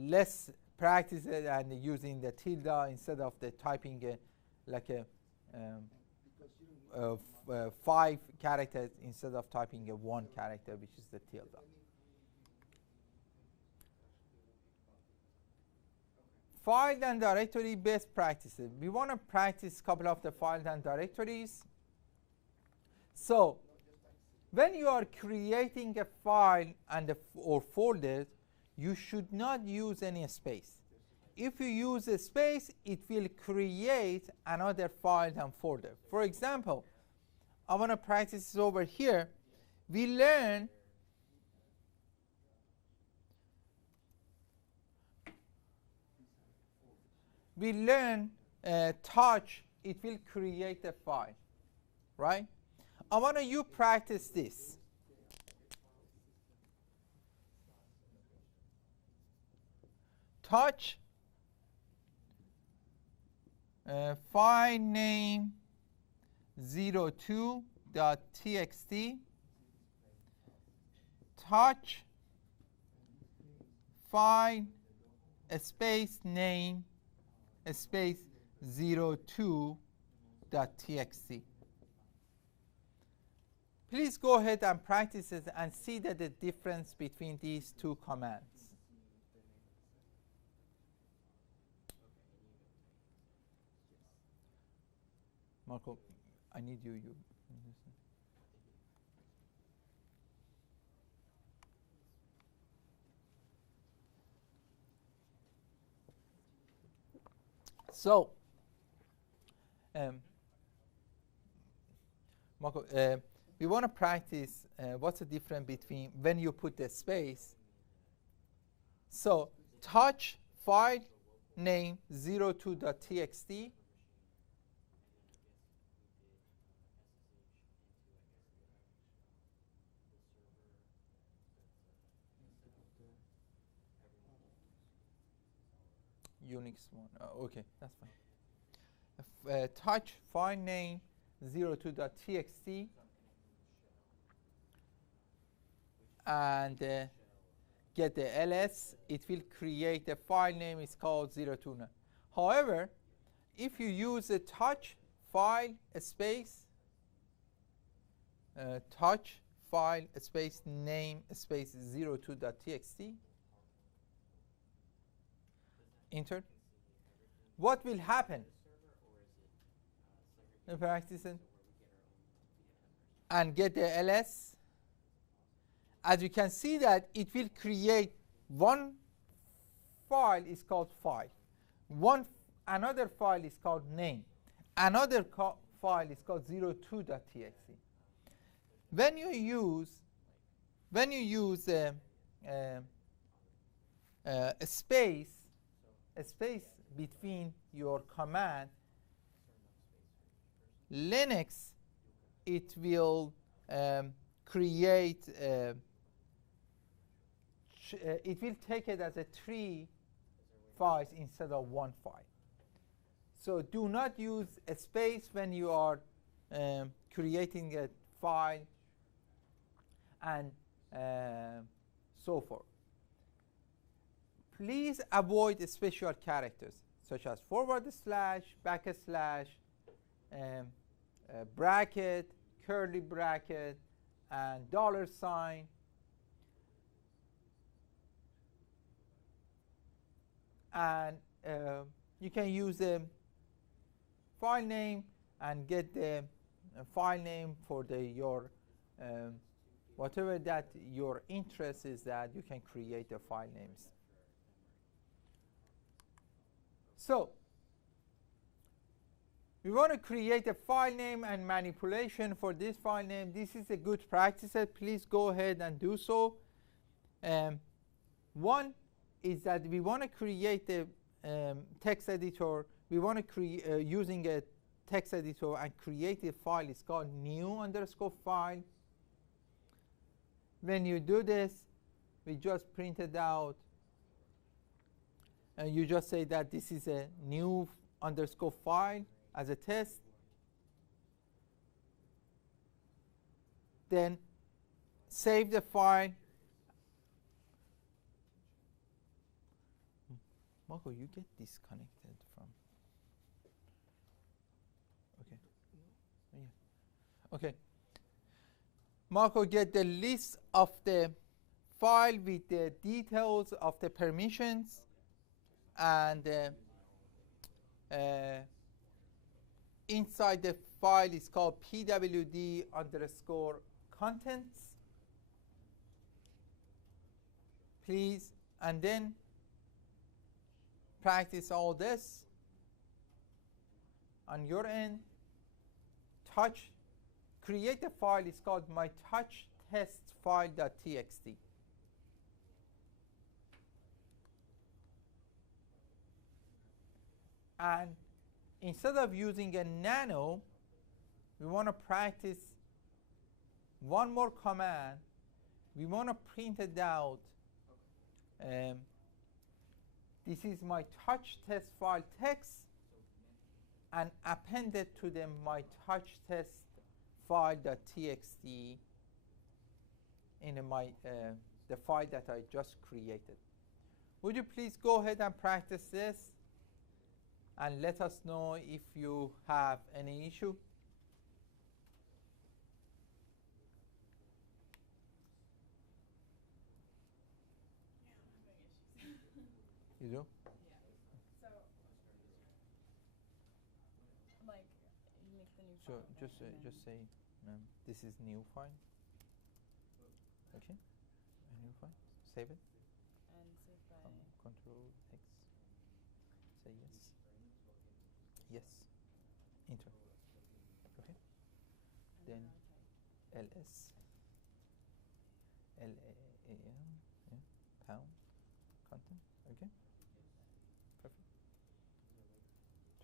less practice and using the tilde instead of the typing like a 5 characters instead of typing a 1 character, which is the tilde. File and directory best practices. We want to practice a couple of the files and directories. So when you are creating a file and or folder, you should not use any space. If you use a space, it will create another file and folder. For example, I want to practice this over here. We learn touch, it will create a file, right? I want you practice this. Touch file name 02.txt, touch file space name space 02.txt. Please go ahead and practice it and see that the difference between these two commands. Marco, I need you. So, Marco, we want to practice what's the difference between when you put the space. So, touch file name 02.txt. Unix one. Okay, that's fine. Touch file name 02.txt and get the ls. It will create a file name. It's called 029. However, if you use a touch file space touch file space name space 02.txt, enter, what will happen? Practice it and get the ls. As you can see that it will create one file is called file, another file is called name, another file is called 02.txt. When you use a space between your command, Linux, it will create it will take it as a 3 files instead of 1 file. So do not use a space when you are creating a file and so forth. Please avoid special characters such as forward slash, backslash, bracket, curly bracket, and dollar sign. And you can use the file name and get the file name for your whatever that your interest is, that you can create the file names. So we want to create a file name and manipulation for this file name. This is a good practice. Please go ahead and do so. One is that we want to create a text editor. We want to create using a text editor and create a file. It's called new_file. When you do this, we just print it out. And you just say that this is a new_file as a test. Then save the file. Marco, you get disconnected from. Okay. Yeah. Okay. Marco, get the list of the file with the details of the permissions, and inside the file is called pwd_contents. Please, and then practice all this on your end. Create a file. It's called my touch test file.txt. And instead of using a nano, we want to practice one more command. We want to print it out. This is my touch test file text, and append it to the my touch test file.txt in the file that I just created. Would you please go ahead and practice this and let us know if you have any issue? You do? Yeah. So, like, you make the new So file. just right, and just say this is new file. Okay, a new file. Save it. and save by. Control X. Say yes. Yes. Enter. Okay. and Then I'll ls LAAM, yeah, pound content. Okay. Perfect.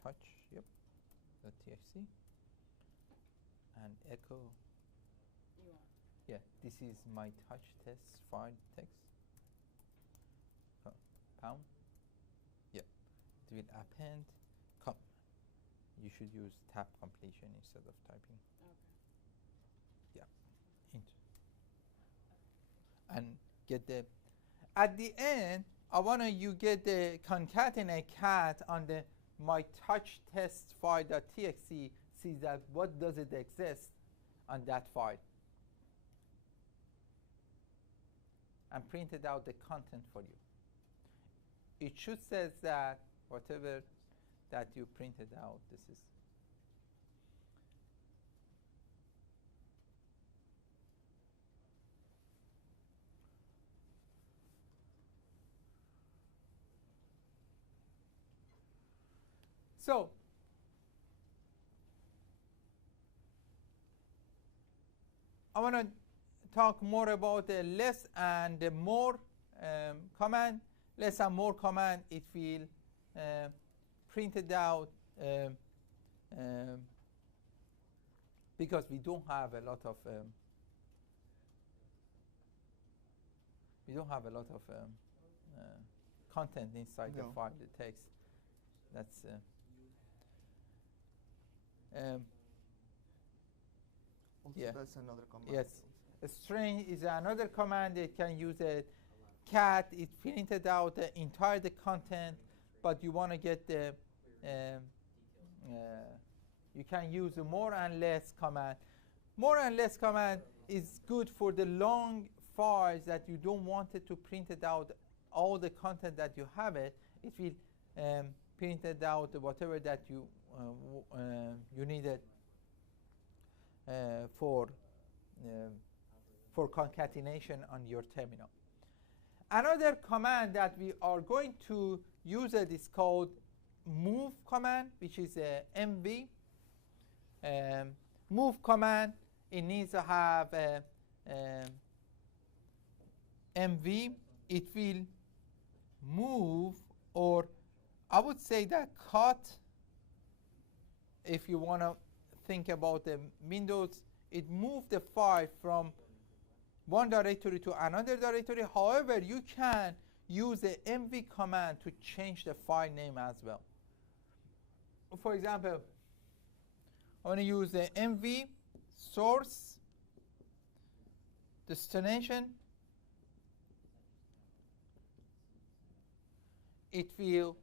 Touch. Yep. The txt. And echo. type. You want. Yeah, this is my touch test file text. Pound. Yeah. will append. You should use tab completion instead of typing. Okay. Yeah. And get the, at the end, I want you get the concatenate cat on the my touch test file.txt, see that what does it exist on that file, and printed out the content for you. It should says that whatever that you printed out, this is. So, I want to talk more about the less and the more command. Less and more command, it will printed out because we don't have a lot of content inside the No. file, the text. That's Also, yeah. that's another command. Yes. A string is another command. It can use a cat. It printed out the entire the content, but you want to get the you can use a more and less command. More and less command is good for the long files that you don't want it to print it out all the content that you have it. It will print it out whatever that you you needed for concatenation on your terminal. Another command that we are going to use it is called move command, which is a MV. Move command, it needs to have a MV. It will move, or I would say that cut, if you want to think about the Windows, it moved the file from one directory to another directory. However, you can use the MV command to change the file name as well. For example, I want to use the MV source destination. It will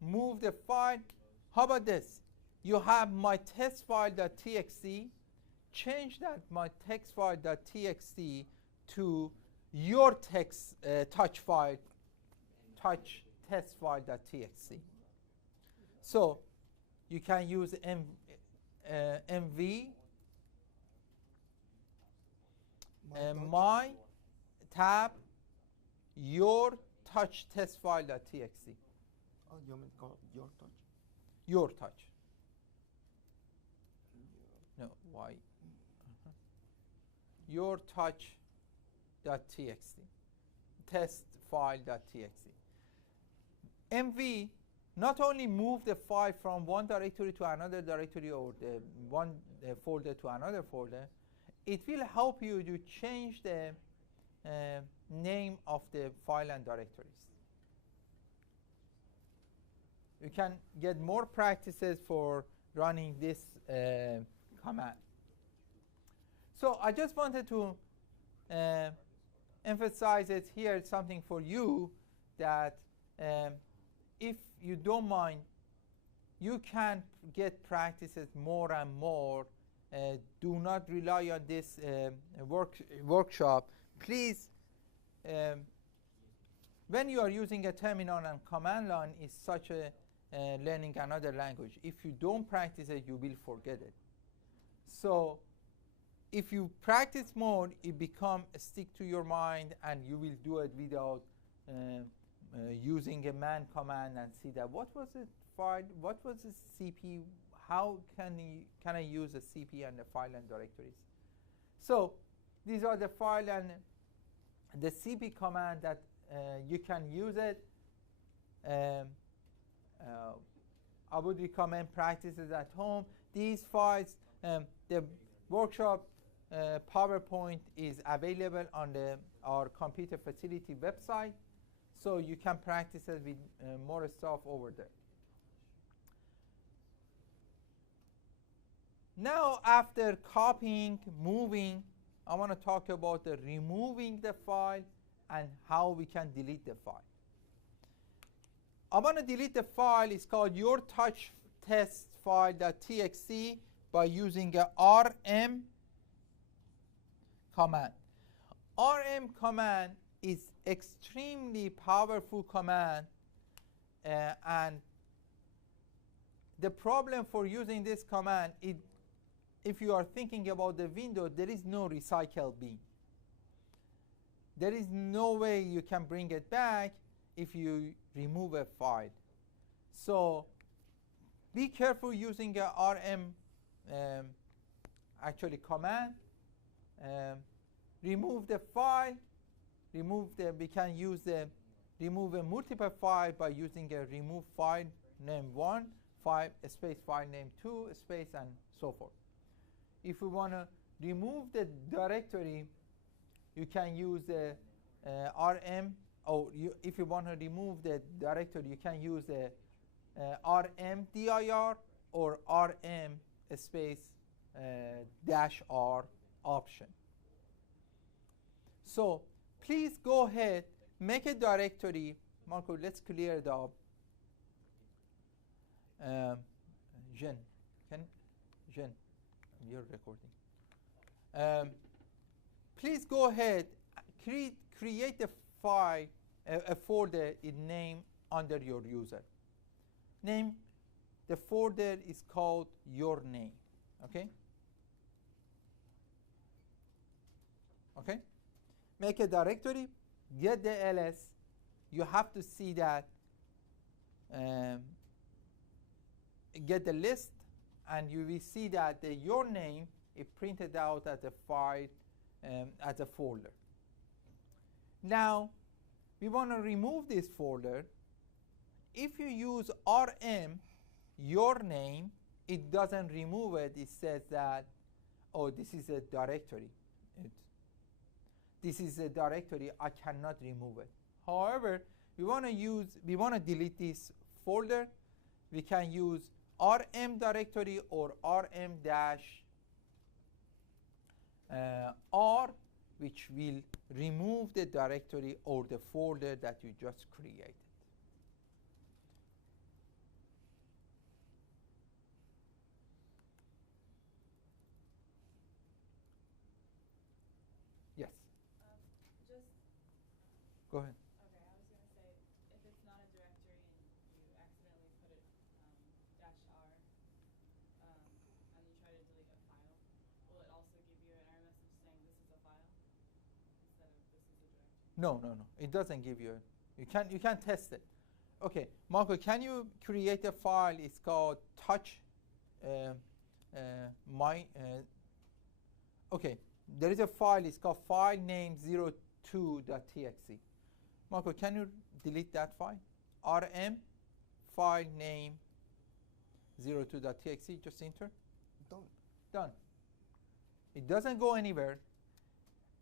move the file. How about this? You have my test file.txt. Change that my text file.txt to your text touch file, touch test file.txt. So you can use MV my tab your touch test file.txt. Oh, you mean call your touch? Your touch. No, why? Your touch.txt. Test file.txt. MV not only move the file from one directory to another directory or the one folder to another folder, it will help you to change the name of the file and directories. You can get more practices for running this command. So I just wanted to emphasize it here, something for you, that if you don't mind, you can get practices more and more. Do not rely on this workshop. Please, when you are using a terminal and command line is such a learning another language. If you don't practice it, you will forget it. So if you practice more, it become stick to your mind, and you will do it without using a man command and see that what was it file, what was the CP, how can I use a CP and the file and directories. So these are the file and the CP command that you can use it. I would recommend practices at home. These files, the workshop PowerPoint is available on our computer facility website, so you can practice it with more stuff over there. Now, after copying, moving, I want to talk about the removing the file and how we can delete the file. I want to delete the file. It's called your touch test file.txt by using a rm command. rm command is extremely powerful command, and the problem for using this command is if you are thinking about the window, there is no recycle bin. There is no way you can bring it back if you remove a file. So be careful using a rm actually command. Remove the file. We can use the remove a multiple file by using a remove file name 1, space file name 2, space, and so forth. If you want to remove the directory, you can use the rm. If you want to remove the directory, you can use the rmdir or rm space -r option. So please go ahead, make a directory. Marco, let's clear it up. Jen, you're recording. Please go ahead, create a file, a folder in name under your user. Name, the folder is called your name, okay? Okay? Make a directory, get the ls. You have to see that, get the list, and you will see that your name is printed out as a file, as a folder. Now, we want to remove this folder. If you use rm, your name, it doesn't remove it. It says that, oh, this is a directory. This is a directory, I cannot remove it. However, we want to delete this folder. We can use rm directory or rm-r, which will remove the directory or the folder that you just created. Yes. Just Go ahead. okay. I was going to say, if it's not a directory and you accidentally put it -r, and you try to delete a file, will it also give you an error message saying this is a file instead of this is a directory? No. It doesn't give you. You can test it. Okay, Marco, can you create a file? It's called touch. Okay, there is a file. It's called file name 02.txt. Marco, can you delete that file? rm file name 02.txt. Just enter. Done. It doesn't go anywhere.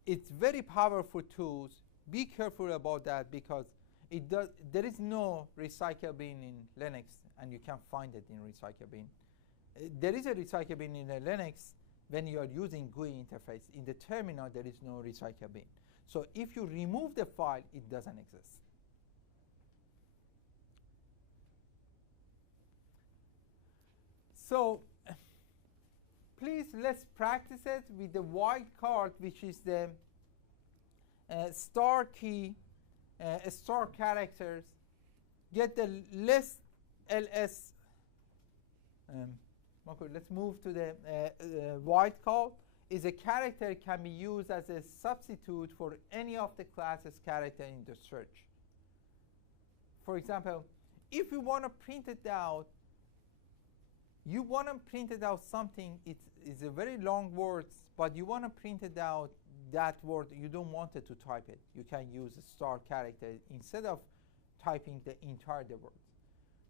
It's very powerful tools. Be careful about that because there is no recycle bin in Linux, and you can find it in recycle bin. There is a recycle bin in Linux when you are using GUI interface. In the terminal, there is no recycle bin. So if you remove the file, it doesn't exist. So please, let's practice it with the wildcard, which is the star key, star characters. Get the list ls. Okay, let's move to the wildcard. Is a character can be used as a substitute for any of the classes character in the search. For example, if you want to print it out, you want to print it out something, it's a very long word, but you want to print it out that word, you don't want it to type it. You can use a star character instead of typing the entire word.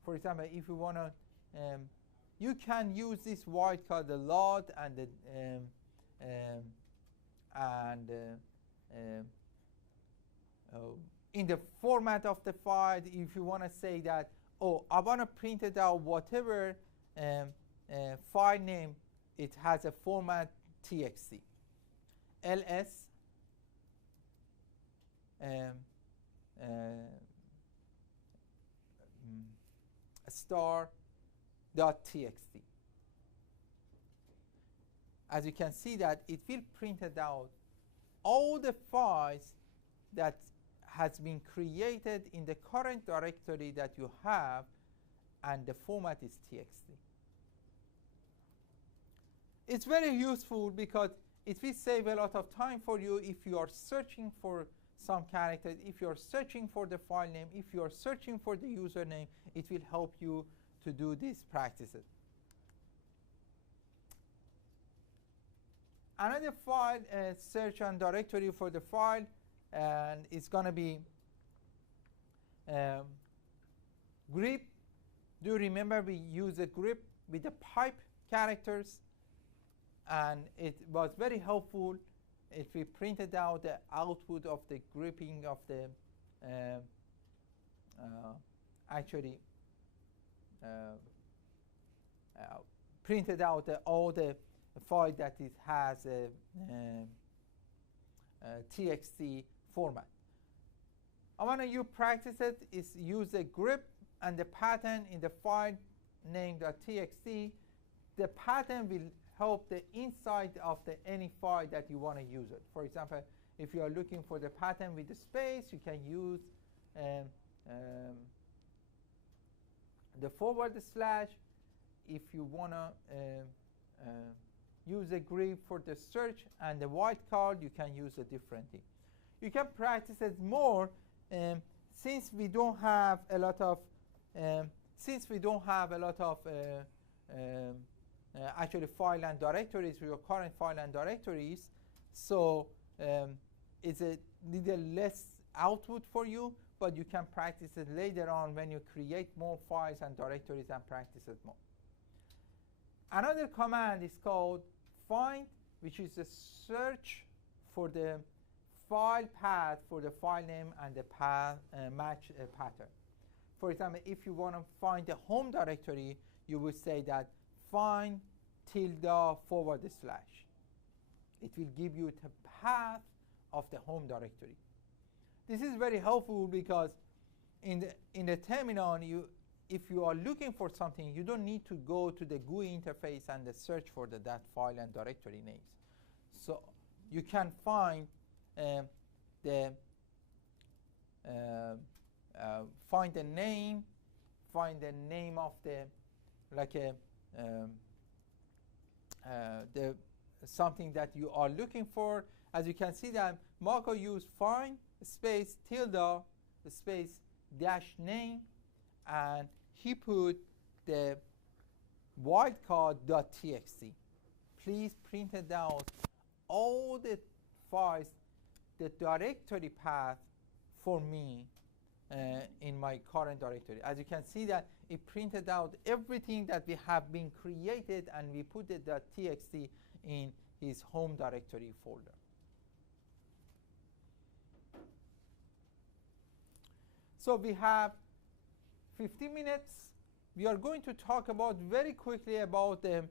For example, if you want to, you can use this wildcard a lot, and in the format of the file, if you want to say that, oh, I want to print it out whatever file name it has a format txt. ls star.txt. As you can see that it will print out all the files that has been created in the current directory that you have, and the format is txt. It's very useful because it will save a lot of time for you if you are searching for some characters, if you are searching for the file name, if you are searching for the username. It will help you to do these practices. Another file search and directory for the file, and it's going to be grep. Do remember we use a grep with the pipe characters, and it was very helpful if we printed out the output of the grouping of the printed out all the file that it has a txt format. I want you practice it. Is use the grep and the pattern in the file name.txt. The pattern will help the inside of any file that you want to use it. For example, if you are looking for the pattern with the space, you can use the /. If you want to use a grep for the search and the wildcard, you can use a different thing. You can practice it more since we don't have a lot of actually file and directories, your current file and directories. So it's a little less output for you, but you can practice it later on when you create more files and directories and practice it more. Another command is called find, which is a search for the file path for the file name and the path match pattern. For example, if you want to find the home directory, you will say that find ~/. It will give you the path of the home directory. This is very helpful because in the terminal, if you are looking for something, you don't need to go to the GUI interface and search for that file and directory names. So you can find find the name of the something that you are looking for. As you can see that Marco used find space tilde space dash name, and he put the wildcard.txt. Please print it out all the files, the directory path for me in my current directory. As you can see that it printed out everything that we have been created, and we put the .txt in his home directory folder. So we have 15 minutes. We are going to talk about very quickly about the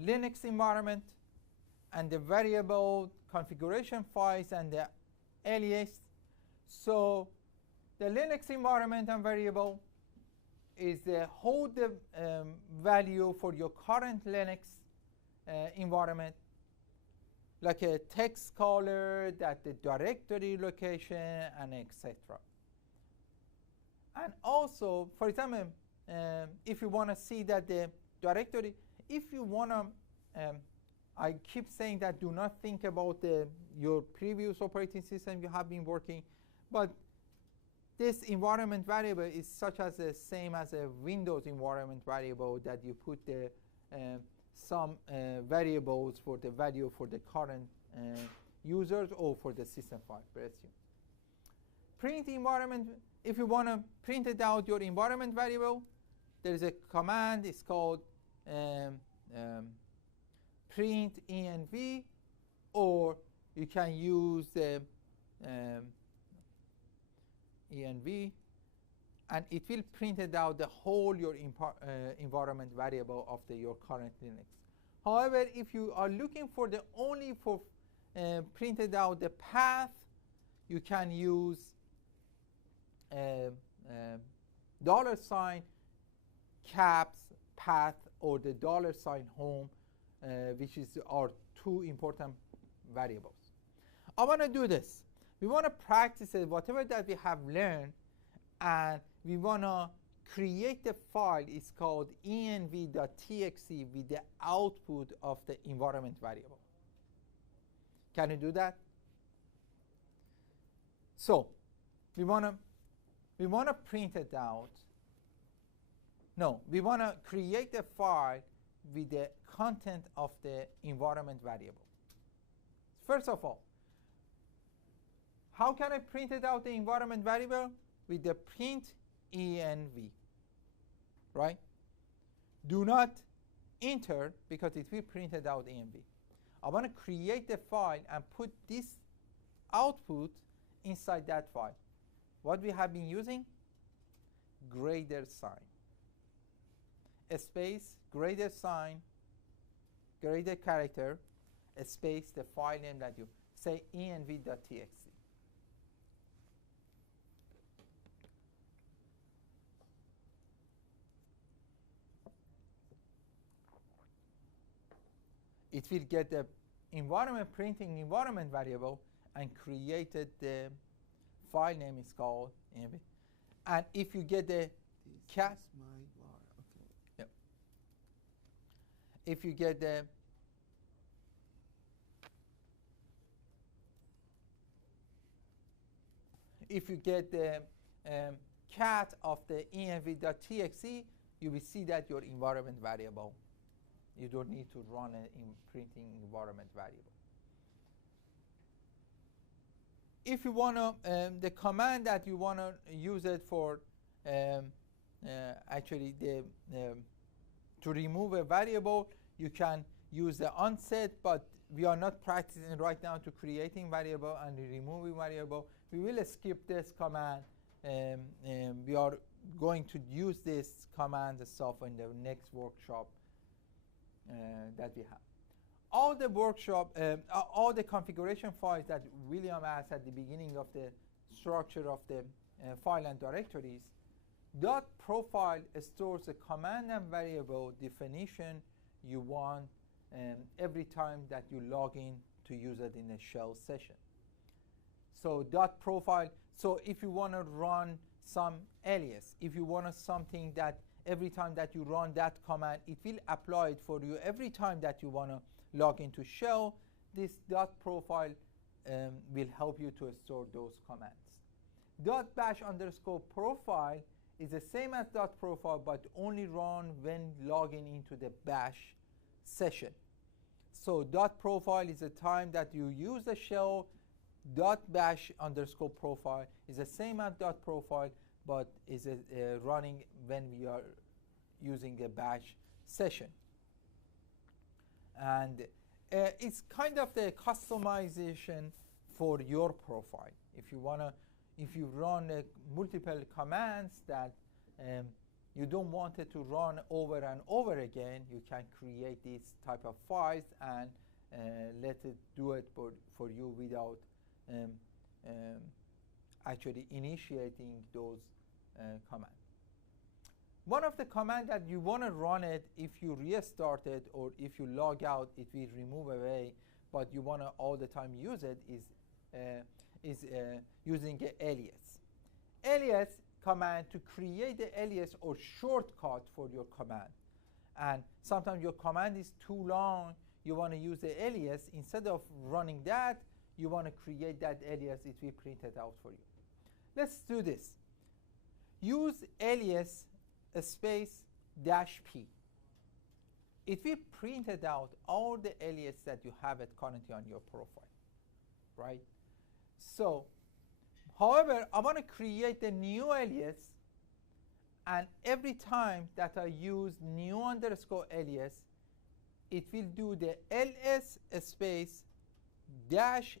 Linux environment and the variable configuration files and the alias. So the Linux environment and variable is the hold the value for your current Linux environment, like a text color, that the directory location, and etc. And also, for example, if you want to see that the directory, if you want to, I keep saying that do not think about your previous operating system you have been working, but this environment variable is such as the same as a Windows environment variable, that you put some variables for the value for the current users or for the system file. Print environment, if you want to print it out your environment variable, there is a command, it's called print env, or you can use the env and it will print it out the whole your environment variable of your current Linux. However, if you are looking for the only for printed out the path, you can use $sign caps path or the $sign home, which is our two important variables. I want to do this. We want to practice it, whatever that we have learned, and we want to create a file. It's called env.txt with the output of the environment variable. Can you do that? So we want to print it out. No, we want to create a file with the content of the environment variable. First of all, how can I print it out the environment variable? With the print env, right? Do not enter because it will print it out env. I want to create a file and put this output inside that file. What we have been using? Greater sign. A space, greater sign, greater character, a space, the file name that you say env.txt. It will get the environment printing environment variable and created the file name is called env. And if you get the cat, my bar. Okay. yep. If you get the cat of the env.txt, you will see that your environment variable. You don't need to run an printing environment variable. If you want to, the command that you want to use it for, actually to remove a variable, you can use the onset, but we are not practicing right now to creating variable and removing variable. We will skip this command. We are going to use this command stuff in the next workshop that we have. All the workshop, all the configuration files that William asked at the beginning of the structure of the file and directories, .profile stores a command and variable definition you want every time that you log in to use it in a shell session. So .profile, so if you want to run some alias, if you want something that every time that you run that command, it will apply it for you every time that you want to log into shell. This .profile will help you to store those commands. .bash_profile is the same as .profile, but only run when logging into the bash session. So .profile is the time that you use the shell. .bash_profile is the same as .profile, but is running when we are using a bash session. And it's kind of the customization for your profile. If you run multiple commands that you don't want it to run over and over again, you can create these type of files and let it do it for you without actually initiating those commands. One of the commands that you want to run it, if you restart it or if you log out, it will remove away, but you want to all the time use it, is using an alias. Alias command to create the alias or shortcut for your command. And sometimes your command is too long, you want to use the alias. Instead of running that, you want to create that alias, it will print it out for you. Let's do this. Use alias space -p. It will print it out all the alias that you have it currently on your profile, right? So, however, I want to create a new alias, and every time that I use new_alias, it will do the ls space -las.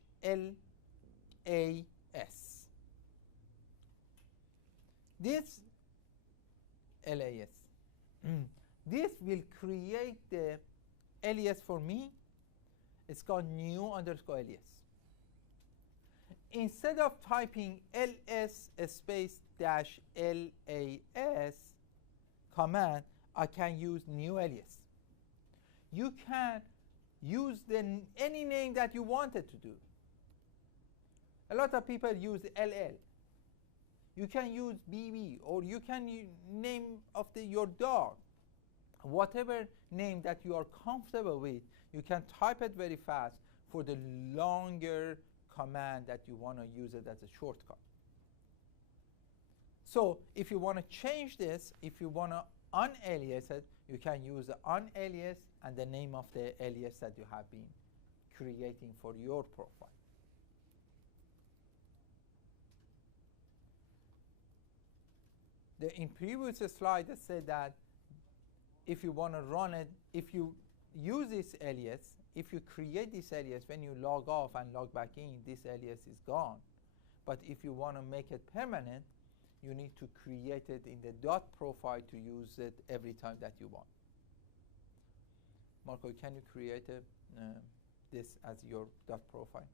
This LAS. This will create the alias for me. It's called new underscore alias. Instead of typing ls space dash LAS command, I can use new alias. You can use any name that you wanted to do. A lot of people use LL. You can use BB, or you can name of your dog. Whatever name that you are comfortable with, you can type it very fast for the longer command that you want to use it as a shortcut. So if you want to change this, if you want to unalias it, you can use the unalias and the name of the alias that you have been creating for your profile. In previous slide, I said that if you want to run it, if you use this alias, if you create this alias, when you log off and log back in, this alias is gone. But if you want to make it permanent, you need to create it in the dot profile to use it every time that you want. Marco, can you create this as your dot profile?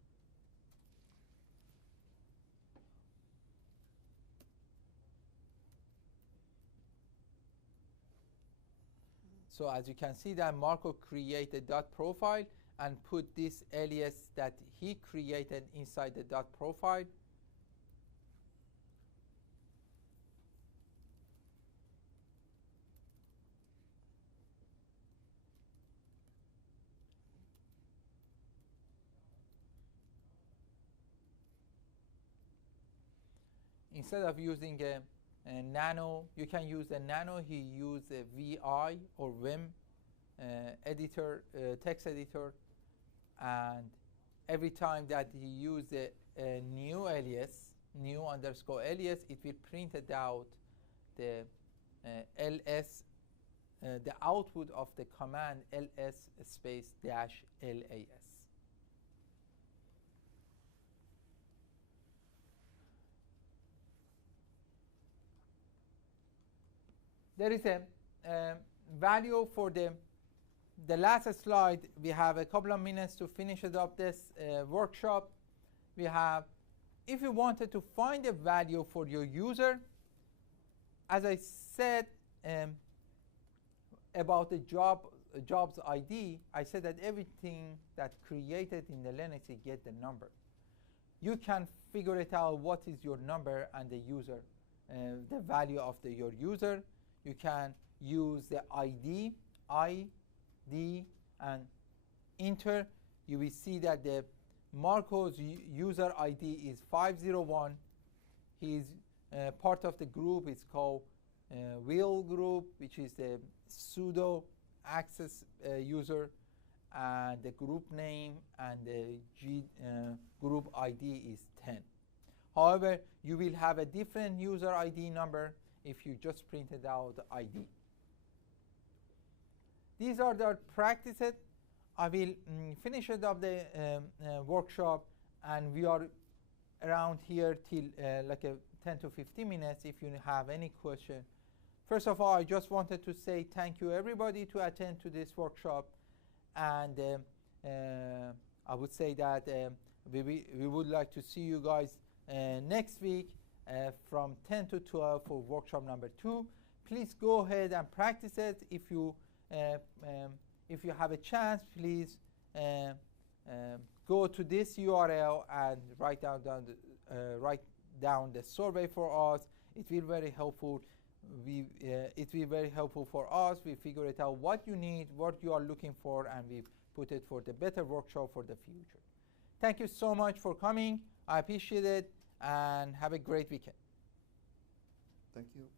So as you can see that Marco created dot profile and put this alias that he created inside the dot profile. Instead of using a nano, you can use a nano. He used a VI or Vim editor, text editor, and every time that he used a new alias, new underscore alias, it will print it out the ls, the output of the command ls space dash LAS. There is a value for the last slide. We have a couple of minutes to finish it up this workshop. We have, if you wanted to find a value for your user, as I said about the jobs ID, I said that everything that created in the Linux, you get the number. You can figure it out what is your number and the user, the value of your user. You can use the ID, and enter. You will see that the Marco's user ID is 501. He's part of the group. It's called Will Group, which is the sudo access user, and the group name and the group ID is 10. However, you will have a different user ID number if you just printed out the ID. These are the practices. I will finish it up the workshop, and we are around here till like 10 to 15 minutes if you have any question. First of all, I just wanted to say thank you everybody to attend to this workshop, and I would say that we would like to see you guys next week from 10 to 12 for workshop number 2. Please go ahead and practice it. If you have a chance, please go to this URL and write down the survey for us. It will be very helpful. It will be very helpful for us. We figure it out what you need, what you are looking for, and we put it for the better workshop for the future. Thank you so much for coming. I appreciate it, and have a great weekend. Thank you.